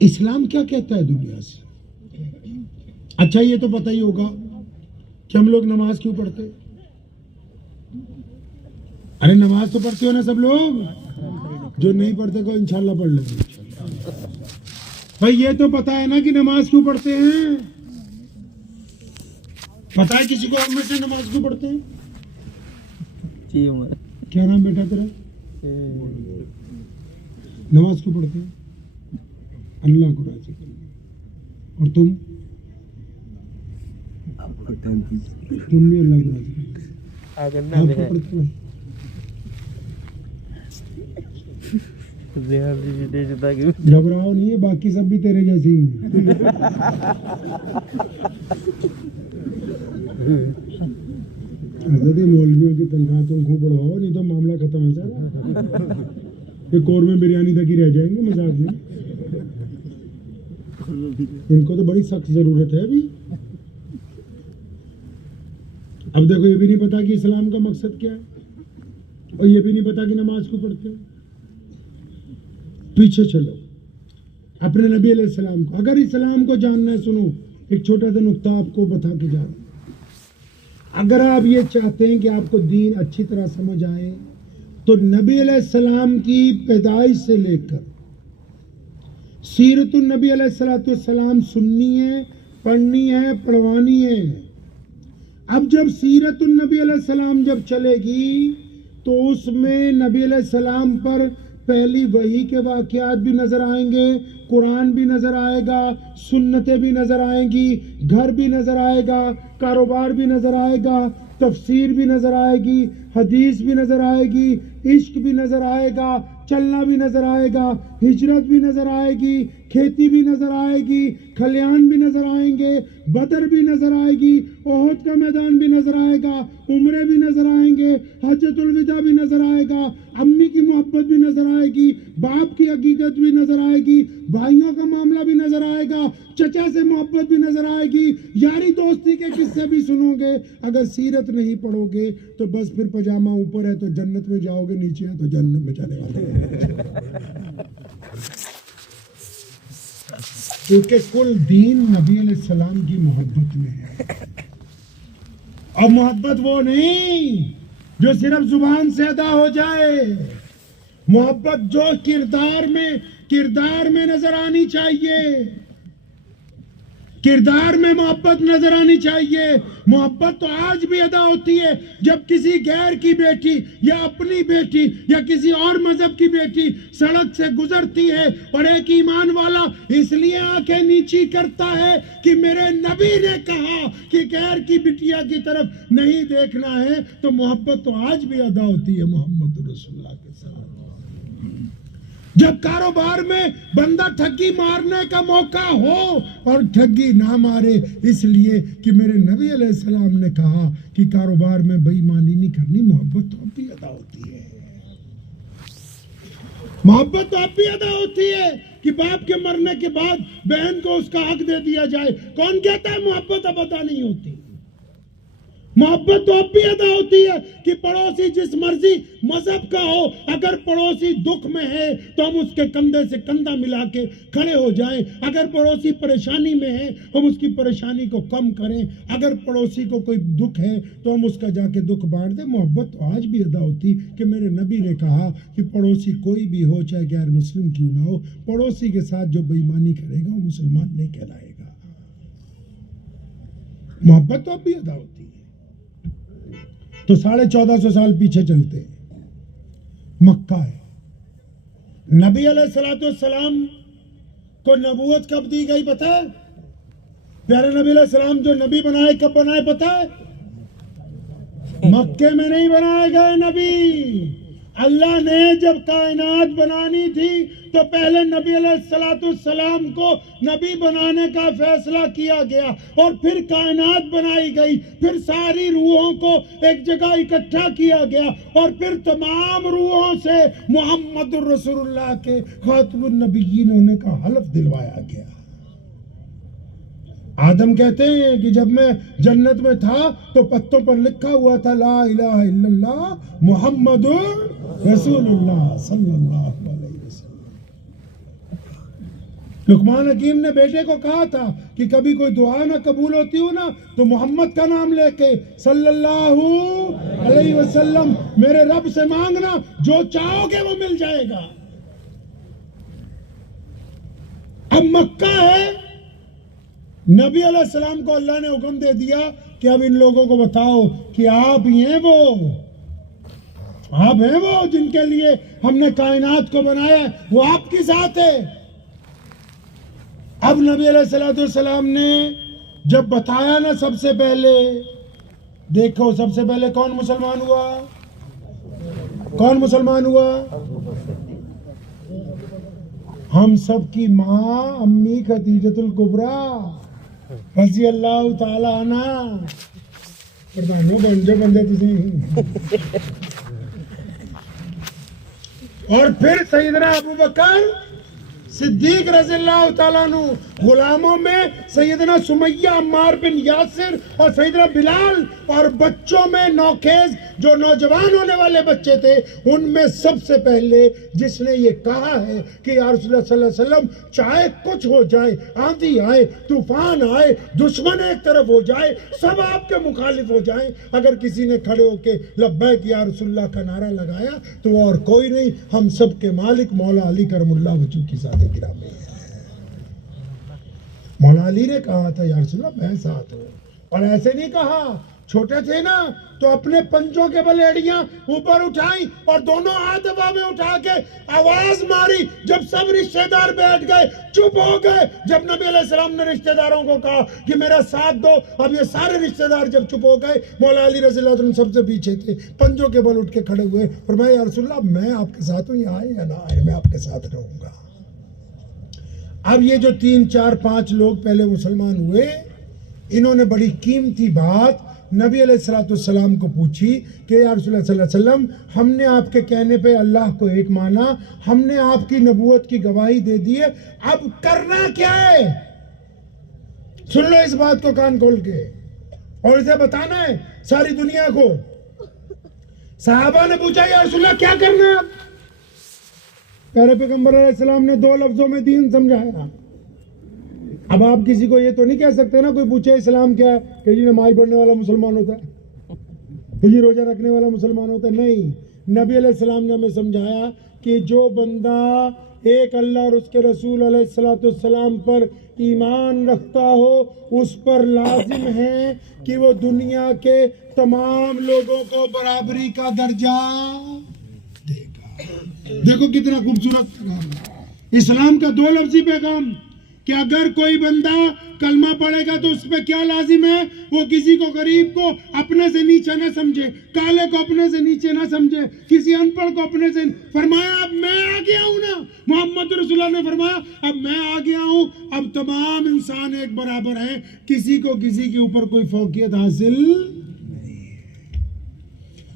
اسلام کیا کہتا ہے دنیا سے؟ اچھا یہ تو پتہ ہی ہوگا کہ ہم لوگ نماز کیوں پڑھتے ہیں؟ ارے نماز تو پڑھتے ہو نا سب لوگ، جو نہیں پڑھتے کو انشاءاللہ پڑھ لیں گے۔ بھائی یہ تو پتا ہے نا کہ نماز کیوں پڑھتے ہیں؟ پتا ہے کسی کو ہم میں سے نماز کیوں پڑھتے ہیں؟ کیا نام بیٹا تیرا؟ نماز کیوں پڑھتے ہیں؟ اللہ کو راضی کرنا۔ اور تم بھی اللہ کو راضی کرنا۔ آپ کیا پڑھتے ہو؟ گھبراؤ نہیں ہے، باقی سب بھی تیرے جیسے ہی ہیں۔ حضرت مولویوں کی تنخواہ تم خوب بڑھواؤ، نہیں تو معاملہ ختم ہے سر، یہ قورمے بریانی تک ہی رہ جائیں گے مذاق میں۔ ان کو تو بڑی سخت ضرورت ہے ابھی۔ اب دیکھو یہ بھی نہیں پتا کہ اسلام کا مقصد کیا ہے، اور یہ بھی نہیں پتا کہ نماز کو پڑھتے ہیں۔ پیچھے چلو اپنے نبی علیہ السلام کو، اگر اسلام کو جاننا ہے، سنو ایک چھوٹا سا نقطہ آپ کو بتا کے جا رہا ہوں۔ اگر آپ یہ چاہتے ہیں کہ آپ کو دین اچھی طرح سمجھ آئے تو نبی علیہ السلام کی پیدائش سے لے کر سیرت النبی علیہ السلام سننی ہے، پڑھنی ہے، پڑھوانی ہے۔ اب جب سیرت النبی علیہ السلام جب چلے گی تو اس میں نبی علیہ السلام پر پہلی وحی کے واقعات بھی نظر آئیں گے، قرآن بھی نظر آئے گا، سنتیں بھی نظر آئیں گی، گھر بھی نظر آئے گا، کاروبار بھی نظر آئے گا، تفسیر بھی نظر آئے گی، حدیث بھی نظر آئے گی، عشق بھی نظر آئے گا، چلنا بھی نظر آئے گا، ہجرت بھی نظر آئے گی، کھیتی بھی نظر آئے گی، کھلیان بھی نظر آئیں گے، بدر بھی نظر آئے گی، احد کا میدان بھی نظر آئے گا، عمرے بھی نظر آئیں گے، حجۃ الوداع بھی نظر آئے گا، امی کی محبت بھی نظر آئے گی، باپ کی حقیقت بھی نظر آئے گی، بھائیوں کا معاملہ بھی نظر آئے گا، چچا سے محبت بھی نظر آئے گی، یاری دوستی کے قصے بھی سنو گے۔ اگر سیرت نہیں پڑھو گے تو بس پھر پجامہ اوپر ہے تو جنت میں جاؤ گے، نیچے ہے تو جہنم میں جانے والے۔ کیونکہ کل دین نبی علیہ السلام کی محبت میں ہے، اور محبت وہ نہیں جو صرف زبان سے ادا ہو جائے، محبت جو کردار میں نظر آنی چاہیے، کردار میں محبت نظر آنی چاہیے۔ محبت تو آج بھی ادا ہوتی ہے جب کسی غیر کی بیٹی یا اپنی بیٹی یا کسی اور مذہب کی بیٹی سڑک سے گزرتی ہے اور ایک ایمان والا اس لیے آنکھیں نیچی کرتا ہے کہ میرے نبی نے کہا کہ غیر کی بٹیا کی طرف نہیں دیکھنا ہے، تو محبت تو آج بھی ادا ہوتی ہے محمد رسول اللہ کے ساتھ۔ جب کاروبار میں بندہ ٹھگی مارنے کا موقع ہو اور ٹھگی نہ مارے، اس لیے کہ میرے نبی علیہ السلام نے کہا کہ کاروبار میں بے ایمانی نہیں کرنی، محبت تو اب بھی ادا ہوتی ہے۔ محبت تو اب بھی ادا ہوتی ہے کہ باپ کے مرنے کے بعد بہن کو اس کا حق دے دیا جائے۔ کون کہتا ہے محبت اب ادا نہیں ہوتی؟ محبت تو اب بھی ادا ہوتی ہے کہ پڑوسی جس مرضی مذہب کا ہو، اگر پڑوسی دکھ میں ہے تو ہم اس کے کندھے سے کندھا ملا کے کھڑے ہو جائیں، اگر پڑوسی پریشانی میں ہے ہم اس کی پریشانی کو کم کریں، اگر پڑوسی کو کوئی دکھ ہے تو ہم اس کا جا کے دکھ بانٹ دیں۔ محبت تو آج بھی ادا ہوتی کہ میرے نبی نے کہا کہ پڑوسی کوئی بھی ہو، چاہے غیر مسلم کیوں نہ ہو، پڑوسی کے ساتھ جو بے ایمانی کرے گا وہ مسلمان نہیں کہلائے گا۔ محبت تو اب بھی ادا ہوتی ہے۔ تو 1450 سال پیچھے چلتے ہیں، مکہ ہے۔ نبی علیہ السلام کو نبوت کب دی گئی پتہ ہے؟ پیارے نبی علیہ السلام جو نبی بنائے کب بنائے پتہ ہے؟ مکے میں نہیں بنائے گئے نبی۔ اللہ نے جب کائنات بنانی تھی تو پہلے نبی علیہ السلام کو نبی بنانے کا فیصلہ کیا گیا، اور پھر کائنات بنائی گئی، پھر ساری روحوں کو ایک جگہ اکٹھا کیا گیا، اور پھر تمام روحوں سے محمد رسول اللہ کے خاتم النبیین ہونے کا حلف دلوایا گیا۔ آدم کہتے ہیں کہ جب میں جنت میں تھا تو پتوں پر لکھا ہوا تھا لا الہ الا اللہ محمد رسول اللہ صلی اللہ علیہ وسلم۔ لقمان حکیم نے بیٹے کو کہا تھا کہ کبھی کوئی دعا نہ قبول ہوتی ہو نا تو محمد کا نام لے کے صلی اللہ علیہ وسلم میرے رب سے مانگنا، جو چاہو گے وہ مل جائے گا۔ اب مکہ ہے، نبی علیہ السلام کو اللہ نے حکم دے دیا کہ اب ان لوگوں کو بتاؤ کہ آپ ہی ہیں وہ، آپ ہیں وہ جن کے لیے ہم نے کائنات کو بنایا ہے، وہ آپ کی ذات ہے۔ اب نبی علیہ السلام نے جب بتایا نا، سب سے پہلے دیکھو، سب سے پہلے کون مسلمان ہوا؟ کون مسلمان ہوا؟ ہم سب کی ماں امی خدیجۃ الکبریٰ رضی اللہ تعالی عنہ۔ پردھانوں بن جو بندے تسی۔ اور پھر سیدنا ابوبکر صدیق رضی اللہ تعالیٰ عنہ، غلاموں میں سیدنا سمیہ، عمار بن یاسر اور سیدنا بلال، اور بچوں میں نوخیز جو نوجوان ہونے والے بچے تھے، ان میں سب سے پہلے جس نے یہ کہا ہے کہ یا رسول اللہ صلی اللہ علیہ وسلم چاہے کچھ ہو جائے، آندھی آئے، طوفان آئے، دشمن ایک طرف ہو جائے، سب آپ کے مخالف ہو جائیں، اگر کسی نے کھڑے ہو کے لبیک یا رسول اللہ کا نعرہ لگایا تو وہ اور کوئی نہیں، ہم سب کے مالک مولا علی کرم اللہ وجہ کی ذات گرامی ہے۔ مولا علی نے کہا تھا یا رسول اللہ میں ساتھ ہوں، اور ایسے نہیں کہا، چھوٹے تھے نا تو اپنے پنجوں کے بل ایڑیاں اوپر اٹھائیں اور دونوں ہاتھ ہوا میں اٹھا کے آواز ماری، جب سب رشتہ دار بیٹھ گئے، چپ ہو گئے، جب نبی علیہ السلام نے رشتہ داروں کو کہا کہ میرا ساتھ دو، اب یہ سارے رشتہ دار جب چپ ہو گئے، مولا علی رضی اللہ عنہ سب سے پیچھے تھے، پنجوں کے بل اٹھ کے کھڑے ہوئے، فرمایا یا رسول اللہ میں آپ کے ساتھ ہوں، یہ آئے یا نہ آئے میں آپ کے ساتھ رہوں گا۔ اب یہ جو 3 4 5 لوگ پہلے مسلمان ہوئے، انہوں نے بڑی قیمتی بات نبی علیہ السلام کو پوچھی کہ یا رسول اللہ صلی اللہ علیہ وسلم، ہم نے آپ کے کہنے پہ اللہ کو ایک مانا، ہم نے آپ کی نبوت کی گواہی دے دی ہے، اب کرنا کیا ہے؟ سن لو اس بات کو کان کھول کے، اور اسے بتانا ہے ساری دنیا کو۔ صحابہ نے پوچھا یا رسول اللہ کیا کرنا ہے؟ پیارے پیغمبر علیہ السلام نے 2 لفظوں میں دین سمجھایا۔ اب آپ کسی کو یہ تو نہیں کہہ سکتے نا، کوئی پوچھے اسلام کیا ہے کہ جی نماز پڑھنے والا مسلمان ہوتا ہے، کہ جی روزہ رکھنے والا مسلمان ہوتا ہے، نہیں۔ نبی علیہ السلام نے ہمیں سمجھایا کہ جو بندہ ایک اللہ اور اس کے رسول علیہ السلام پر ایمان رکھتا ہو، اس پر لازم ہے کہ وہ دنیا کے تمام لوگوں کو برابری کا درجہ دے گا۔ دیکھو کتنا خوبصورت پیغام ہے اسلام کا، 2 لفظی پیغام کہ اگر کوئی بندہ کلمہ پڑھے گا تو اس پہ کیا لازم ہے؟ وہ کسی کو غریب کو اپنے سے نیچے نہ سمجھے، کالے کو اپنے سے نیچے نہ سمجھے، کسی ان پڑھ کو اپنے سے۔ فرمایا اب میں آ گیا ہوں نا، محمد رسول اللہ نے فرمایا اب میں آ گیا ہوں، اب تمام انسان ایک برابر ہیں، کسی کو کسی کے اوپر کوئی فوقیت حاصل نہیں ہے۔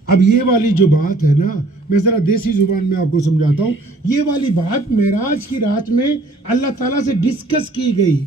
اب یہ والی جو بات ہے نا، میں ذرا دیسی زبان میں آپ کو سمجھاتا ہوں، یہ والی بات معراج کی رات میں اللہ تعالیٰ سے ڈسکس کی گئی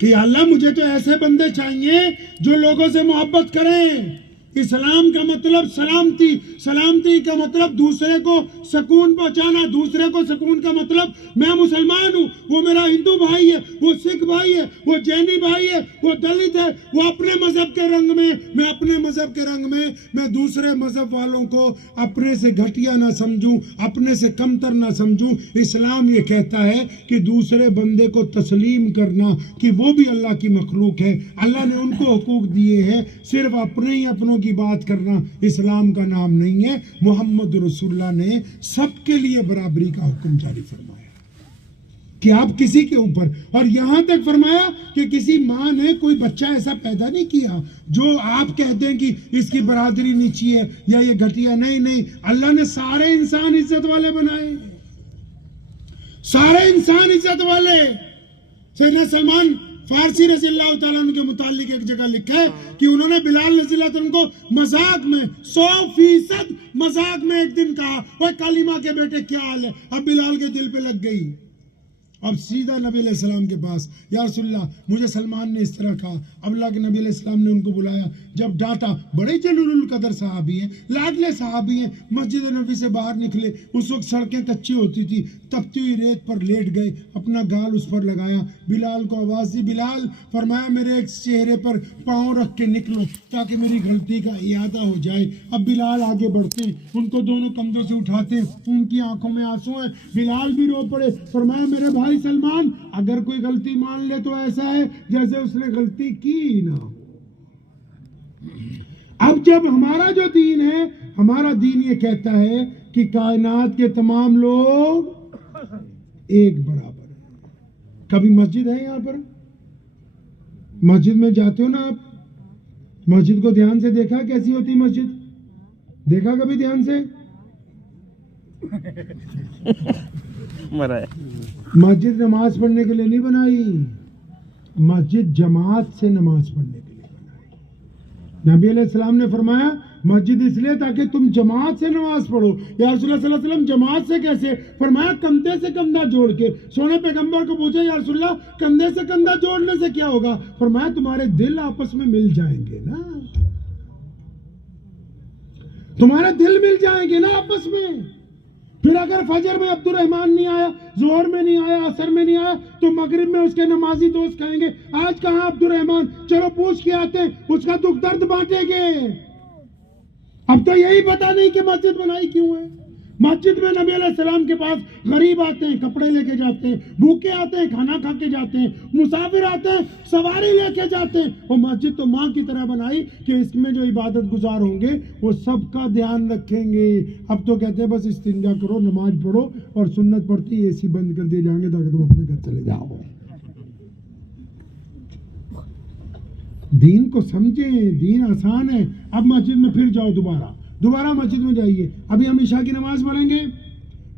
کہ اللہ مجھے تو ایسے بندے چاہیے جو لوگوں سے محبت کریں۔ اسلام کا مطلب سلامتی، سلامتی کا مطلب دوسرے کو سکون پہنچانا، دوسرے کو سکون کا مطلب میں مسلمان ہوں، وہ میرا ہندو بھائی ہے، وہ سکھ بھائی ہے، وہ جینی بھائی ہے، وہ دلت ہے، وہ اپنے مذہب کے رنگ میں، میں اپنے مذہب کے رنگ میں دوسرے مذہب والوں کو اپنے سے گھٹیا نہ سمجھوں، اپنے سے کمتر نہ سمجھوں۔ اسلام یہ کہتا ہے کہ دوسرے بندے کو تسلیم کرنا کہ وہ بھی اللہ کی مخلوق ہے، اللہ نے ان کو حقوق دیے ہیں، صرف اپنے ہی اپنوں کی بات کرنا اسلام کا نام نہیں ہے۔ محمد رسول اللہ نے سب کے لیے برابری کا حکم جاری فرمایا کہ آپ کسی کے اوپر، اور یہاں تک فرمایا کہ کسی ماں نے کوئی بچہ ایسا پیدا نہیں کیا جو آپ کہتے ہیں کہ اس کی برادری نیچی ہے یا یہ گھٹیا، نہیں، اللہ نے سارے انسان عزت والے بنائے، سارے انسان عزت والے۔ سیدنا سلمان فارسی رضی اللہ تعالیٰ عنہ کے متعلق ایک جگہ لکھا ہے کہ انہوں نے بلال رضی اللہ عنہ کو مذاق میں 100% مذاق میں ایک دن کہا، وہ کلیمہ کے بیٹے کیا حال ہے؟ اب بلال کے دل پہ لگ گئی، اب سیدھا نبی علیہ السلام کے پاس، یا رسول اللہ مجھے سلمان نے اس طرح کہا. اب اللہ کے نبی علیہ السلام نے ان کو بلایا، جب ڈانٹا. بڑے جلیل القدر صحابی ہیں، لاڈلے صحابی ہیں. مسجد نبی سے باہر نکلے، اس وقت سڑکیں کچی ہوتی تھی، تپتی ہوئی ریت پر لیٹ گئے، اپنا گال اس پر لگایا. بلال کو آواز دی. بلال فرمایا میرے ایک چہرے پر پاؤں رکھ کے نکلو تاکہ میری غلطی کا اعادہ ہو جائے. اب بلال آگے بڑھتے ہیں، ان کو دونوں کندھوں سے اٹھاتے ہیں، ان کی آنکھوں میں آنسو ہیں. بلال بھی رو پڑے. فرمایا میرے بھائی سلمان، اگر کوئی غلطی مان لے تو ایسا ہے جیسے اس نے غلطی کی نہ. اب جب ہمارا جو دین ہے، ہمارا دین یہ کہتا ہے کہ کائنات کے تمام لوگ ایک برابر ہیں. کبھی مسجد ہے یہاں پر؟ مسجد میں جاتے ہو نا آپ، مسجد کو دھیان سے دیکھا کیسی ہوتی مسجد؟ دیکھا کبھی دھیان سے؟ مسجد نماز پڑھنے کے لیے نہیں بنائی، مسجد جماعت سے نماز پڑھنے کے لیے بنائی. نبی علیہ السلام نے فرمایا مسجد اس لیے تاکہ تم جماعت سے نماز پڑھو. یا رسول اللہ صلی اللہ علیہ وسلم جماعت سے کیسے؟ فرمایا کندھے سے کندھا جوڑ کے. سونے پیغمبر کو پوچھا یا رسول اللہ کندھے سے کندھا جوڑنے سے کیا ہوگا؟ فرمایا تمہارے دل آپس میں مل جائیں گے نا، تمہارے دل مل جائیں گے نا آپس میں. پھر اگر فجر میں عبد الرحمان نہیں آیا، ظہر میں نہیں آیا، عصر میں نہیں آیا، تو مغرب میں اس کے نمازی دوست کہیں گے آج کہاں عبد الرحمان، چلو پوچھ کے آتے ہیں، اس کا دکھ درد بانٹیں گے. اب تو یہی پتا نہیں کہ مسجد بنائی کیوں ہے. مسجد میں نبی علیہ السلام کے پاس غریب آتے ہیں کپڑے لے کے جاتے ہیں، بھوکے آتے ہیں کھانا کھا کے جاتے ہیں، مسافر آتے ہیں سواری لے کے جاتے ہیں. وہ مسجد تو ماں کی طرح بنائی کہ اس میں جو عبادت گزار ہوں گے وہ سب کا دھیان رکھیں گے. اب تو کہتے ہیں بس استنجا کرو، نماز پڑھو، اور سنت پڑھتی اے سی بند کر دیے جائیں گے تاکہ تم اپنے گھر چلے جاؤ. دین کو سمجھیں، دین آسان ہے. اب مسجد میں پھر جاؤ، دوبارہ مسجد میں جائیے. ابھی ہم عشاء کی نماز پڑھیں گے،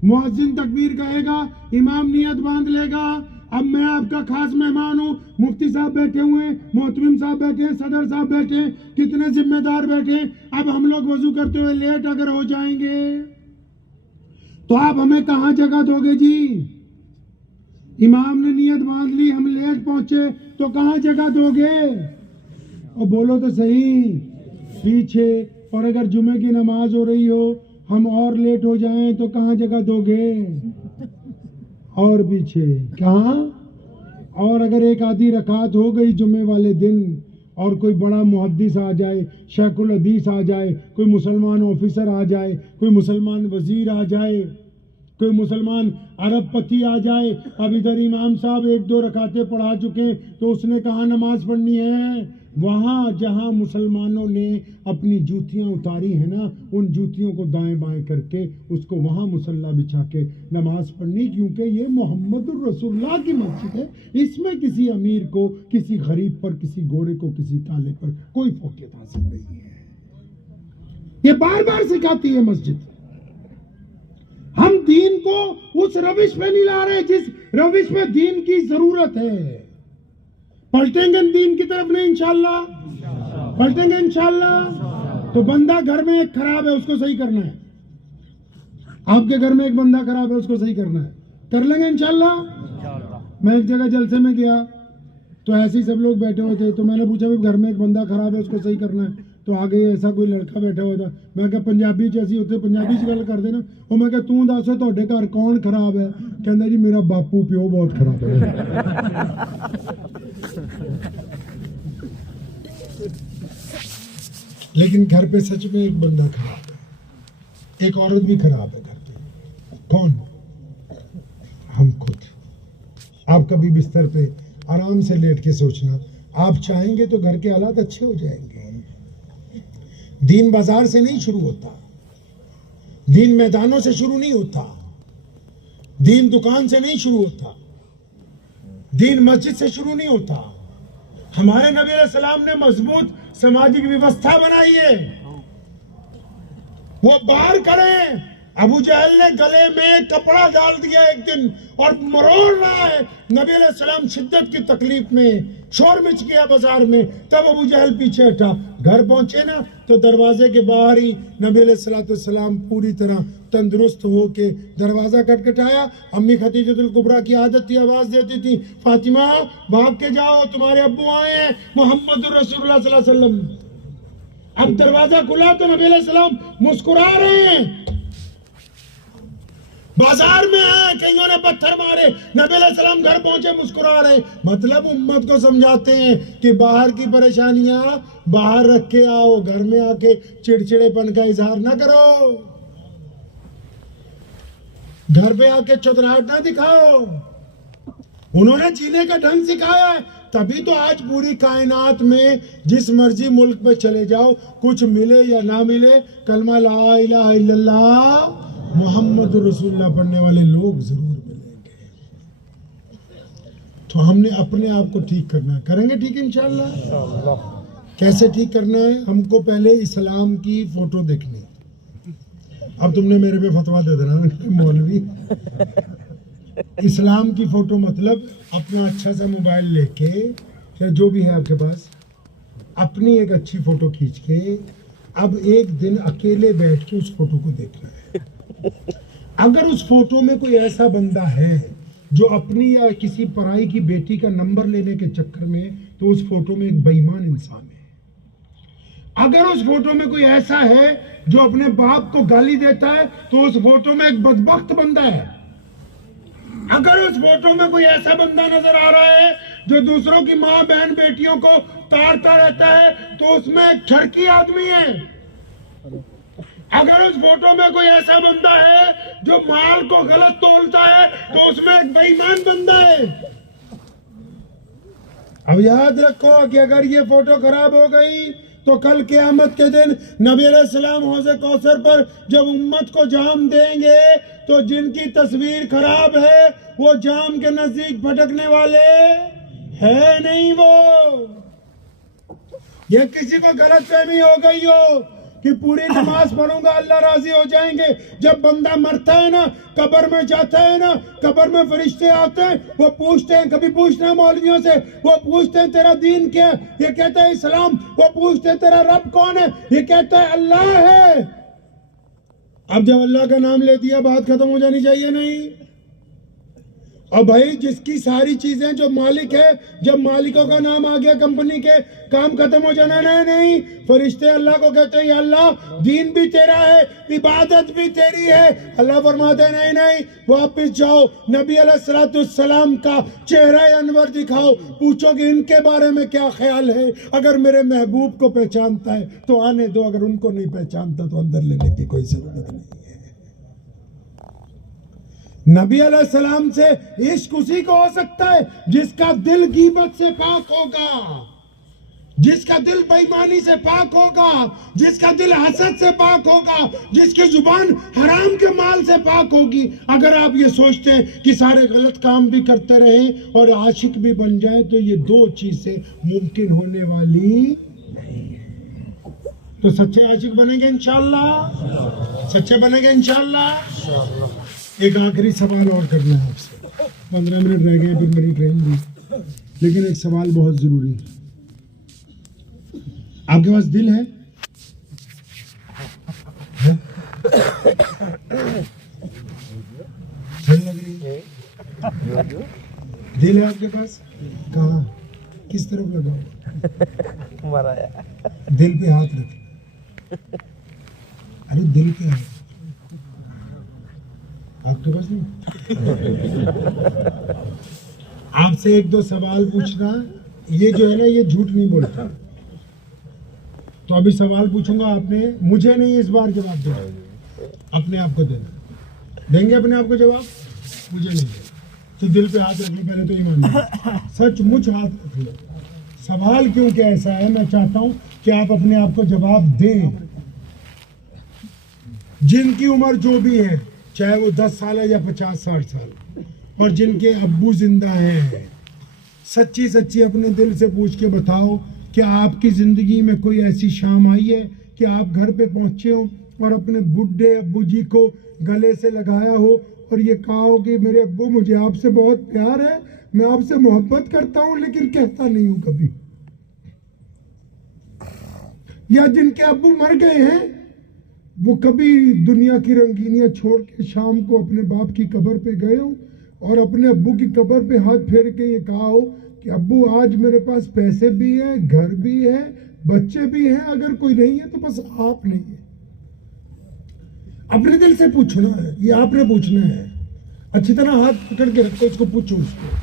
مؤذن تکبیر کہے گا، امام نیت باندھ لے گا. اب میں آپ کا خاص مہمان ہوں، مفتی صاحب بیٹھے ہوئے ہیں، محتمم صاحب بیٹھے ہیں، صدر صاحب بیٹھے ہیں، کتنے ذمہ دار بیٹھے ہیں. اب ہم لوگ وضو کرتے ہوئے لیٹ اگر ہو جائیں گے تو آپ ہمیں کہاں جگہ دو گے جی؟ امام نے نیت باندھ لی، ہم لیٹ پہنچے تو کہاں جگہ دو گے؟ اور بولو تو صحیح، پیچھے. اور اگر جمعے کی نماز ہو رہی ہو، ہم اور لیٹ ہو جائیں تو کہاں جگہ دو گے؟ اور پیچھے کہاں؟ اور اگر ایک آدھی رکعت ہو گئی جمعے والے دن اور کوئی بڑا محدث آ جائے، شیخ الحدیث آ جائے، کوئی مسلمان آفیسر آ جائے، کوئی مسلمان وزیر آ جائے، کوئی مسلمان عرب پتی آ جائے، اب ادھر امام صاحب ایک دو رکعتیں پڑھا چکے تو اس نے کہاں نماز پڑھنی ہے؟ وہاں جہاں مسلمانوں نے اپنی جوتیاں اتاری ہیں نا، ان جوتیوں کو دائیں بائیں کر کے اس کو وہاں مصلی بچھا کے نماز پڑھنی، کیونکہ یہ محمد الرسول اللہ کی مسجد ہے. اس میں کسی امیر کو، کسی غریب پر، کسی گورے کو، کسی کالے پر کوئی فوقیت حاصل نہیں ہے. یہ بار بار سکھاتی ہے مسجد. ہم دین کو اس روش میں نہیں لا رہے جس روش میں دین کی ضرورت ہے. پلٹیں گے دین کی طرف نہیں انشاءاللہ، پلٹیں گے انشاءاللہ. تو بندہ گھر میں ایک خراب ہے، اس کو صحیح کرنا ہے. آپ کے گھر میں ایک بندہ خراب ہے، اس کو صحیح کرنا ہے. کر لیں گے انشاءاللہ. میں ایک جگہ جلسے میں گیا تو ایسے ہی سب لوگ بیٹھے ہوئے تھے، تو میں نے پوچھا بھی گھر میں ایک بندہ خراب ہے، اس کو صحیح کرنا ہے. تو آگے ایسا کوئی لڑکا بیٹھا ہوا تھا. میں کہا پنجابی جیسی ہوتے پنجابی سے گل کر دینا. اور میں کہا توں دسو تہاڈے گھر کون خراب ہے؟ کہندا جی میرا باپو پیو بہت خراب ہے. لیکن گھر پہ سچ میں ایک بندہ خراب ہے، ایک عورت بھی خراب ہے گھر پہ. کون؟ ہم خود. آپ کبھی بستر پہ آرام سے لیٹ کے سوچنا، آپ چاہیں گے تو گھر کے حالات اچھے ہو جائیں گے. دین بازار سے نہیں شروع ہوتا، دین میدانوں سے شروع نہیں ہوتا، دین دکان سے نہیں شروع ہوتا، دین مسجد سے شروع نہیں ہوتا. ہمارے نبی علیہ السلام نے مضبوط سماجی ویوستھا بنائی ہے. وہ باہر کریں ابو جہل نے گلے میں کپڑا ڈال دیا ایک دن اور مروڑ رہا ہے. نبی علیہ السلام شدت کی تکلیف میں, شور مچ گیا بازار میں. تب ابو جہل پیچھے ہٹا. گھر پہنچے نا تو دروازے کے باہر ہی نبی علیہ السلام پوری طرح تندرست ہو کے دروازہ کھٹکھٹایا. امی خدیجہ الکبریٰ کی عادت تھی, آواز دیتی تھی, فاطمہ بھاگ کے جاؤ تمہارے ابو آئے ہیں, محمد رسول اللہ صلی اللہ علیہ وسلم. اب دروازہ کھلا تو نبی علیہ السلام مسکرا رہے ہیں. بازار میں ہیں, کئیوں نے پتھر مارے, نبی علیہ السلام گھر پہنچے مسکرا رہے. مطلب امت کو سمجھاتے ہیں کہ باہر کی پریشانیاں باہر رکھ کے آؤ, گھر میں آ کے چڑچڑے پن کا اظہار نہ کرو, گھر پہ آ کے چودراہٹ نہ دکھاؤ. انہوں نے جینے کا ڈھنگ سکھایا ہے. تبھی تو آج پوری کائنات میں جس مرضی ملک پہ چلے جاؤ, کچھ ملے یا نہ ملے, کلمہ لا الہ الا اللہ محمد رسول اللہ پڑھنے والے لوگ ضرور ملیں گے. تو ہم نے اپنے آپ کو ٹھیک کرنا ہے. کریں گے ٹھیک انشاءاللہ. کیسے ٹھیک کرنا ہے؟ ہم کو پہلے اسلام کی فوٹو دیکھنی. اب تم نے میرے پہ فتویٰ دے دینا مولوی. اسلام کی فوٹو مطلب اپنا اچھا سا موبائل لے کے یا جو بھی ہے آپ کے پاس, اپنی ایک اچھی فوٹو کھینچ کے اب ایک دن اکیلے بیٹھ کے اس فوٹو کو دیکھنا ہے. اگر اس فوٹو میں کوئی ایسا بندہ ہے جو اپنی یا کسی پرائی کی بیٹی کا نمبر لینے کے چکر میں, تو اس فوٹو میں ایک بے ایمان انسان ہے. اگر اس فوٹو میں کوئی ایسا ہے جو اپنے باپ کو گالی دیتا ہے, تو اس فوٹو میں ایک بدبخت بندہ ہے. اگر اس فوٹو میں کوئی ایسا بندہ نظر آ رہا ہے جو دوسروں کی ماں بہن بیٹیوں کو تاڑتا رہتا ہے, تو اس میں ایک چھڑکی آدمی ہے. اگر اس فوٹو میں کوئی ایسا بندہ ہے جو مال کو غلط تولتا ہے, تو اس میں ایک بے ایمان بندہ ہے. اب یاد رکھو کہ اگر یہ فوٹو خراب ہو گئی تو کل قیامت کے دن نبی علیہ السلام حوض کوثر پر جب امت کو جام دیں گے, تو جن کی تصویر خراب ہے وہ جام کے نزدیک بھٹکنے والے ہے نہیں. وہ یہ کسی کو غلط فہمی ہو گئی ہو کہ پوری نماز پڑھوں گا اللہ راضی ہو جائیں گے. جب بندہ مرتا ہے نا, قبر میں جاتا ہے نا, قبر میں فرشتے آتے ہیں, وہ پوچھتے ہیں, کبھی پوچھنا مولویوں سے, وہ پوچھتے ہیں تیرا دین کیا ہے, یہ کہتا ہے اسلام. وہ پوچھتے ہیں تیرا رب کون ہے, یہ کہتا ہے اللہ ہے. اب جب اللہ کا نام لے دیا بات ختم ہو جانی چاہیے نہیں؟ اور بھائی جس کی ساری چیزیں جو مالک ہے, جب مالکوں کا نام آ گیا کمپنی کے, کام ختم ہو جانا نہیں. فرشتے اللہ کو کہتے ہیں یا اللہ دین بھی تیرا ہے, عبادت بھی تیری ہے. اللہ فرماتے ہیں نہیں, واپس جاؤ, نبی علیہ السلام کا چہرہ انور دکھاؤ, پوچھو کہ ان کے بارے میں کیا خیال ہے. اگر میرے محبوب کو پہچانتا ہے تو آنے دو, اگر ان کو نہیں پہچانتا تو اندر لینے کی کوئی ضرورت نہیں ہے. نبی علیہ السلام سے عشق اسی کو ہو سکتا ہے جس کا دل غیبت سے پاک ہوگا, جس کا دل بے ایمانی سے پاک ہوگا, جس کا دل حسد سے پاک ہوگا, جس کی زبان حرام کے مال سے پاک ہوگی. اگر آپ یہ سوچتے ہیں کہ سارے غلط کام بھی کرتے رہیں اور عاشق بھی بن جائیں, تو یہ دو چیزیں ممکن ہونے والی نہیں ہے. تو سچے عاشق بنیں گے انشاءاللہ, سچے بنیں گے انشاءاللہ. ایک آخری سوال اور کرنا ہے آپ سے, 15 منٹ رہ گئے پھر میری ٹرین بھی, لیکن ایک سوال بہت ضروری ہے. آپ کے پاس دل ہے؟ لگ رہی ہے دل ہے آپ کے پاس؟ کہاں, کس طرف لگا ہوا؟ دل پہ ہاتھ رکھ. ارے دل پہ ہاتھ آپ کے پاس نہیں. آپ سے ایک دو سوال پوچھنا, یہ جو ہے نا یہ جھوٹ نہیں بولتا. تو ابھی سوال پوچھوں گا, آپ نے مجھے نہیں اس بار جواب دینا, اپنے آپ کو دینا. دیں گے اپنے آپ کو جواب؟ مجھے نہیں دینا. تو دل پہ ہاتھ رکھ لو پہلے, تو ایمان سچ مچ ہاتھ رکھ لو. سوال کیونکہ ایسا ہے, میں چاہتا ہوں کہ آپ اپنے آپ کو جواب دیں. جن کی عمر جو بھی ہے, چاہے وہ 10 سال ہے یا 50-60 سال, اور جن کے ابو زندہ ہیں, سچی سچی اپنے دل سے پوچھ کے بتاؤ کہ آپ کی زندگی میں کوئی ایسی شام آئی ہے کہ آپ گھر پہ پہنچے ہو, اور اپنے بڈھے ابو جی کو گلے سے لگایا ہو اور یہ کہا ہو کہ میرے ابو مجھے آپ سے بہت پیار ہے، میں آپ سے محبت کرتا ہوں لیکن کہتا نہیں ہوں کبھی. یا جن کے ابو مر گئے ہیں وہ کبھی دنیا کی رنگینیاں چھوڑ کے شام کو اپنے باپ کی قبر پہ گئے ہوں اور اپنے ابو کی قبر پہ ہاتھ پھیر کے یہ کہا ہو کہ ابو آج میرے پاس پیسے بھی ہیں، گھر بھی ہے، بچے بھی ہیں، اگر کوئی نہیں ہے تو بس آپ نہیں ہے. اپنے دل سے پوچھنا ہے، یہ آپ نے پوچھنا ہے. اچھی طرح ہاتھ پکڑ کے رکھو، اس کو پوچھو. اس کو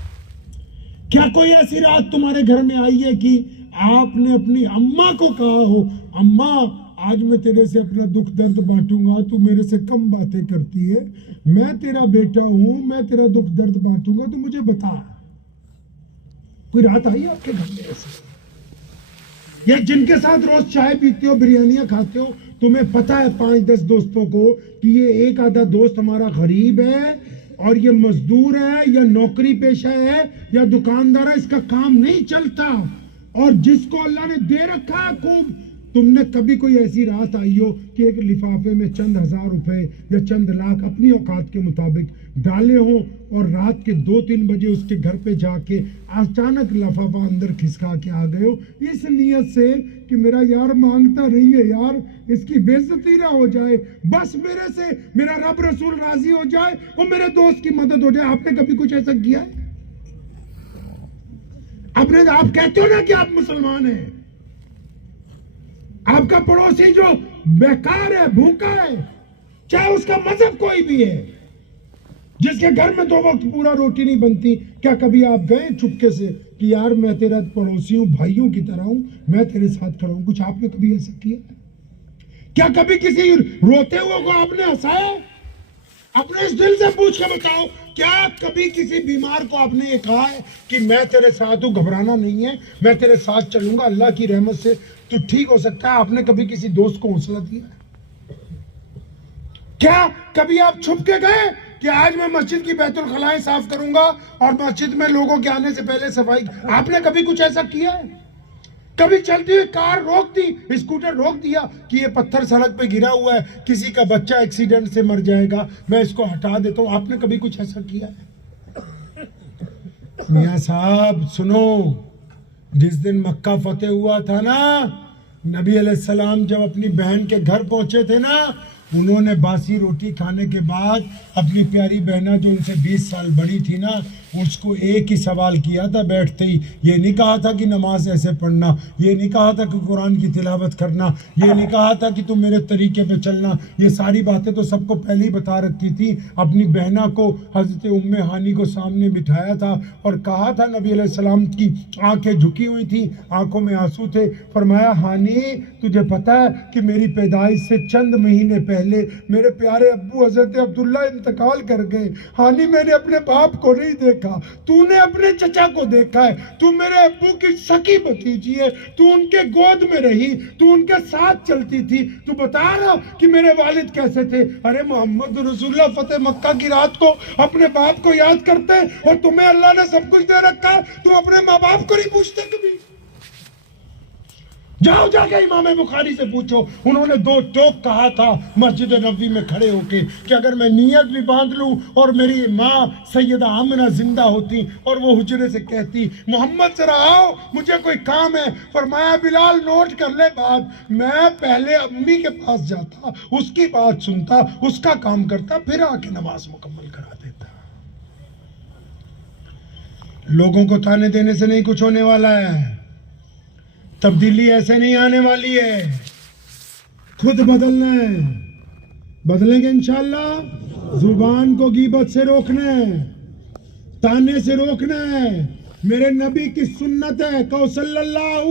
کیا کوئی ایسی رات تمہارے گھر میں آئی ہے کہ آپ نے اپنی اماں کو کہا ہو اماں آج میں تیرے سے اپنا دکھ درد بانٹوں گا، تو میرے سے کم باتیں کرتی ہے، میں تیرا بیٹا ہوں، میں تیرا دکھ درد بانٹوں گا، تو مجھے بتا. کوئی رات آئی ہے آپ کے گھر میں ایسے؟ یا جن کے ساتھ روز چائے پیتے ہو، بریانیاں کھاتے ہو، تمہیں پتا ہے 5-10 دوستوں کو کہ یہ ایک آدھا دوست ہمارا غریب ہے اور یہ مزدور ہے یا نوکری پیشہ ہے یا دکاندار ہے، اس کا کام نہیں چلتا، اور جس کو اللہ نے دے رکھا ہے خوب. تم نے کبھی کوئی ایسی رات آئی ہو کہ ایک لفافے میں چند ہزار روپے یا چند لاکھ اپنی اوقات کے مطابق ڈالے ہوں اور رات کے 2-3 بجے اس کے گھر پہ جا کے اچانک لفافہ اندر کھسکا کے آ گئے ہو اس نیت سے کہ میرا یار مانگتا نہیں ہے، یار اس کی بے عزتی نہ ہو جائے، بس میرے سے میرا رب رسول راضی ہو جائے اور میرے دوست کی مدد ہو جائے. آپ نے کبھی کچھ ایسا کیا ہے؟ آپ کہتے ہو نا کہ آپ مسلمان ہیں، آپ کا پڑوسی جو بیکار ہے، بھوکا ہے، چاہے اس کا مذہب کوئی بھی ہے، جس کے گھر میں 2 وقت پورا روٹی نہیں بنتی، کیا کبھی آپ گئے چپکے سے کہ یار میں تیرا پڑوسی ہوں، بھائیوں کی طرح ہوں، میں تیرے ساتھ کھڑا ہوں؟ کچھ آپ نے کبھی ایسا کیا؟ کیا کبھی کسی روتے ہوئے کو آپ نے ہنسایا؟ اپنے اس دل سے پوچھ کے بتاؤ، کیا کبھی کسی بیمار کو آپ نے یہ کہا ہے کہ میں تیرے ساتھ ہوں، گھبرانا نہیں ہے، میں تیرے ساتھ چلوں گا، اللہ کی رحمت سے تو ٹھیک ہو سکتا ہے؟ آپ نے کبھی کسی دوست کو حوصلہ دیا؟ کیا کبھی آپ چھپ کے گئے کہ آج میں مسجد کی بیت الخلائیں صاف کروں گا اور مسجد میں لوگوں کے آنے سے پہلے صفائی؟ آپ نے کبھی کچھ ایسا کیا ہے؟ کبھی چلتی ہوئی کار روک دی، اسکوٹر روک دیا کہ یہ پتھر سڑک پہ گرا ہوا ہے، کسی کا بچہ ایکسیڈنٹ سے مر جائے گا، میں اس کو ہٹا دیتا ہوں؟ آپ نے کبھی کچھ ایسا کیا ہے؟ میاں صاحب سنو، جس دن مکہ فتح ہوا تھا نا، نبی علیہ السلام جب اپنی بہن کے گھر پہنچے تھے نا، انہوں نے باسی روٹی کھانے کے بعد اپنی پیاری بہنہ جو ان سے 20 سال بڑی تھی نا، اس کو ایک ہی سوال کیا تھا بیٹھتے ہی. یہ نہیں کہا تھا کہ نماز ایسے پڑھنا، یہ نہیں کہا تھا کہ قرآن کی تلاوت کرنا، یہ نہیں کہا تھا کہ تم میرے طریقے پہ چلنا، یہ ساری باتیں تو سب کو پہلے ہی بتا رکھی تھی. اپنی بہنہ کو حضرت ام ہانی کو سامنے بٹھایا تھا اور کہا تھا، نبی علیہ السلام کی آنکھیں جھکی ہوئی تھی، آنکھوں میں آنسو تھے، فرمایا ہانی تجھے پتا ہے کہ میری پیدائش سے چند مہینے پہلے میرے پیارے ابو حضرت عبداللہ انتقال کر گئے. ہانی میں نے اپنے باپ کو نہیں دیکھا، تو نے اپنے چچا کو دیکھا ہے، تو میرے ابو کی سکی بھتیجی ہے، تو ان کے گود میں رہی، تو ان کے ساتھ چلتی تھی، تو بتا رہا کہ میرے والد کیسے تھے. ارے محمد رسول اللہ فتح مکہ کی رات کو اپنے باپ کو یاد کرتے، اور تمہیں اللہ نے سب کچھ دے رکھا، تو اپنے ماں باپ کو نہیں پوچھتے کبھی؟ جاؤ جا کے امام بخاری سے پوچھو، انہوں نے 2 ٹوک کہا تھا مسجد نبوی میں کھڑے ہو کے کہ اگر میں نیت بھی باندھ لوں اور میری ماں سیدہ آمنہ زندہ ہوتی اور وہ حجرے سے کہتی محمد ذرا آؤ مجھے کوئی کام ہے، فرمایا بلال نوٹ کر لے بات، میں پہلے امی کے پاس جاتا، اس کی بات سنتا، اس کا کام کرتا، پھر آ کے نماز مکمل کرا دیتا. لوگوں کو تانے دینے سے نہیں کچھ ہونے والا ہے، تبدیلی ایسے نہیں آنے والی ہے، خود بدلنا ہے. بدلیں گے انشاءاللہ. زبان کو غیبت سے روکنا ہے، تانے سے روکنا ہے. میرے نبی کی سنت ہے، کہو صلی اللہ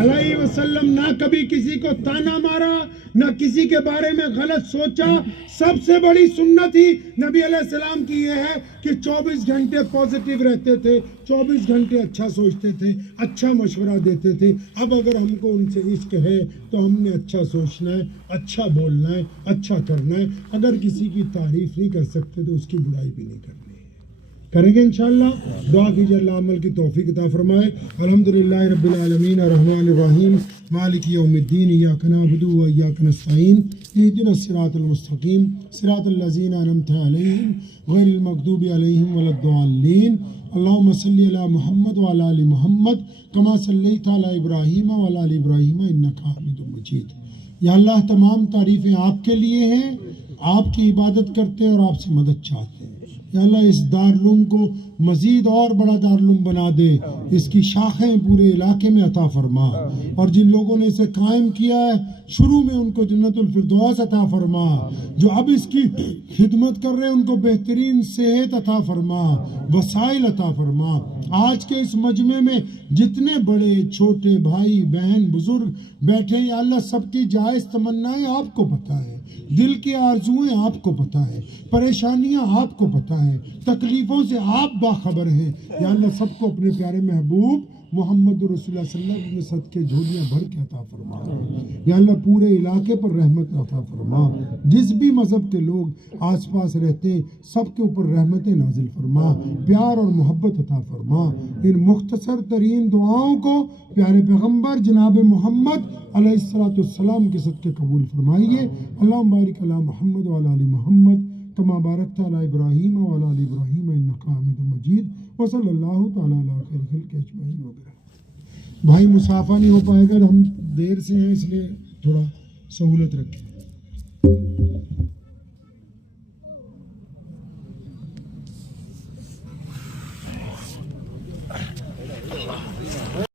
علیہ وسلم، نہ کبھی کسی کو تانا مارا، نہ کسی کے بارے میں غلط سوچا. سب سے بڑی سنت ہی نبی علیہ السلام کی یہ ہے کہ 24 گھنٹے پازیٹیو رہتے تھے، 24 گھنٹے اچھا سوچتے تھے، اچھا مشورہ دیتے تھے. اب اگر ہم کو ان سے عشق ہے تو ہم نے اچھا سوچنا ہے، اچھا بولنا ہے، اچھا کرنا ہے. اگر کسی کی تعریف نہیں کر سکتے تو اس کی برائی بھی نہیں کرنی ہے. کریں گے انشاءاللہ. دعا کیجیے اللہ عمل کی توفیق عطا فرمائے. الحمدللہ رب العالمین الرحمن الرحیم مالک یوم الدین ایاک نعبد و ایاک نستعین اہدنا الصراط المستقیم صراط الذین انعمت علیہم غیر المغضوب علیہم ولا الضالین. اللہم صلی علی محمد وعلی آل محمد کما صلیت علی ابراہیم وعلی آل ابراہیم انک حمید مجید. یا اللہ تمام تعریفیں آپ کے لیے ہیں، آپ کی عبادت کرتے ہیں اور آپ سے مدد چاہتے ہیں. یا اللہ اس دارالعلوم کو مزید اور بڑا دارالعلوم بنا دے، اس کی شاخیں پورے علاقے میں عطا فرما، اور جن لوگوں نے اسے قائم کیا ہے شروع میں ان کو جنت الفردوس عطا فرما، جو اب اس کی خدمت کر رہے ہیں ان کو بہترین صحت عطا فرما، وسائل عطا فرما. آج کے اس مجمع میں جتنے بڑے چھوٹے بھائی بہن بزرگ بیٹھے ہیں یا اللہ سب کی جائز تمنائیں آپ کو پتہ ہے، دل کی آرزوئیں آپ کو پتہ ہے، پریشانیاں آپ کو پتہ ہے، تکلیفوں سے آپ باخبر ہیں. یا اللہ سب کو اپنے پیارے محبوب محمد رسول اللہ صلی اللہ علیہ وسلم کے صدقے جھولیاں بھر کے عطا فرما. یا اللہ پورے علاقے پر رحمت عطا فرما. جس بھی مذہب کے لوگ آس پاس رہتے ہیں سب کے اوپر رحمتیں نازل فرما، پیار اور محبت عطا فرما. ان مختصر ترین دعاؤں کو پیارے پیغمبر جناب محمد علیہ السلام کے صدقے قبول فرمائیے. اللہم بارک علی محمد وعلی آل محمد کما بارکت علی ابراہیم وعلی آل ابراہیم انک حمید مجید. وصلی اللہ تعالی علی خیر خلق اجمعین وبرکاتہ. بھائی مسافہ نہیں ہو پائے گا، ہم دیر سے ہیں اس لیے تھوڑا سہولت رکھیں.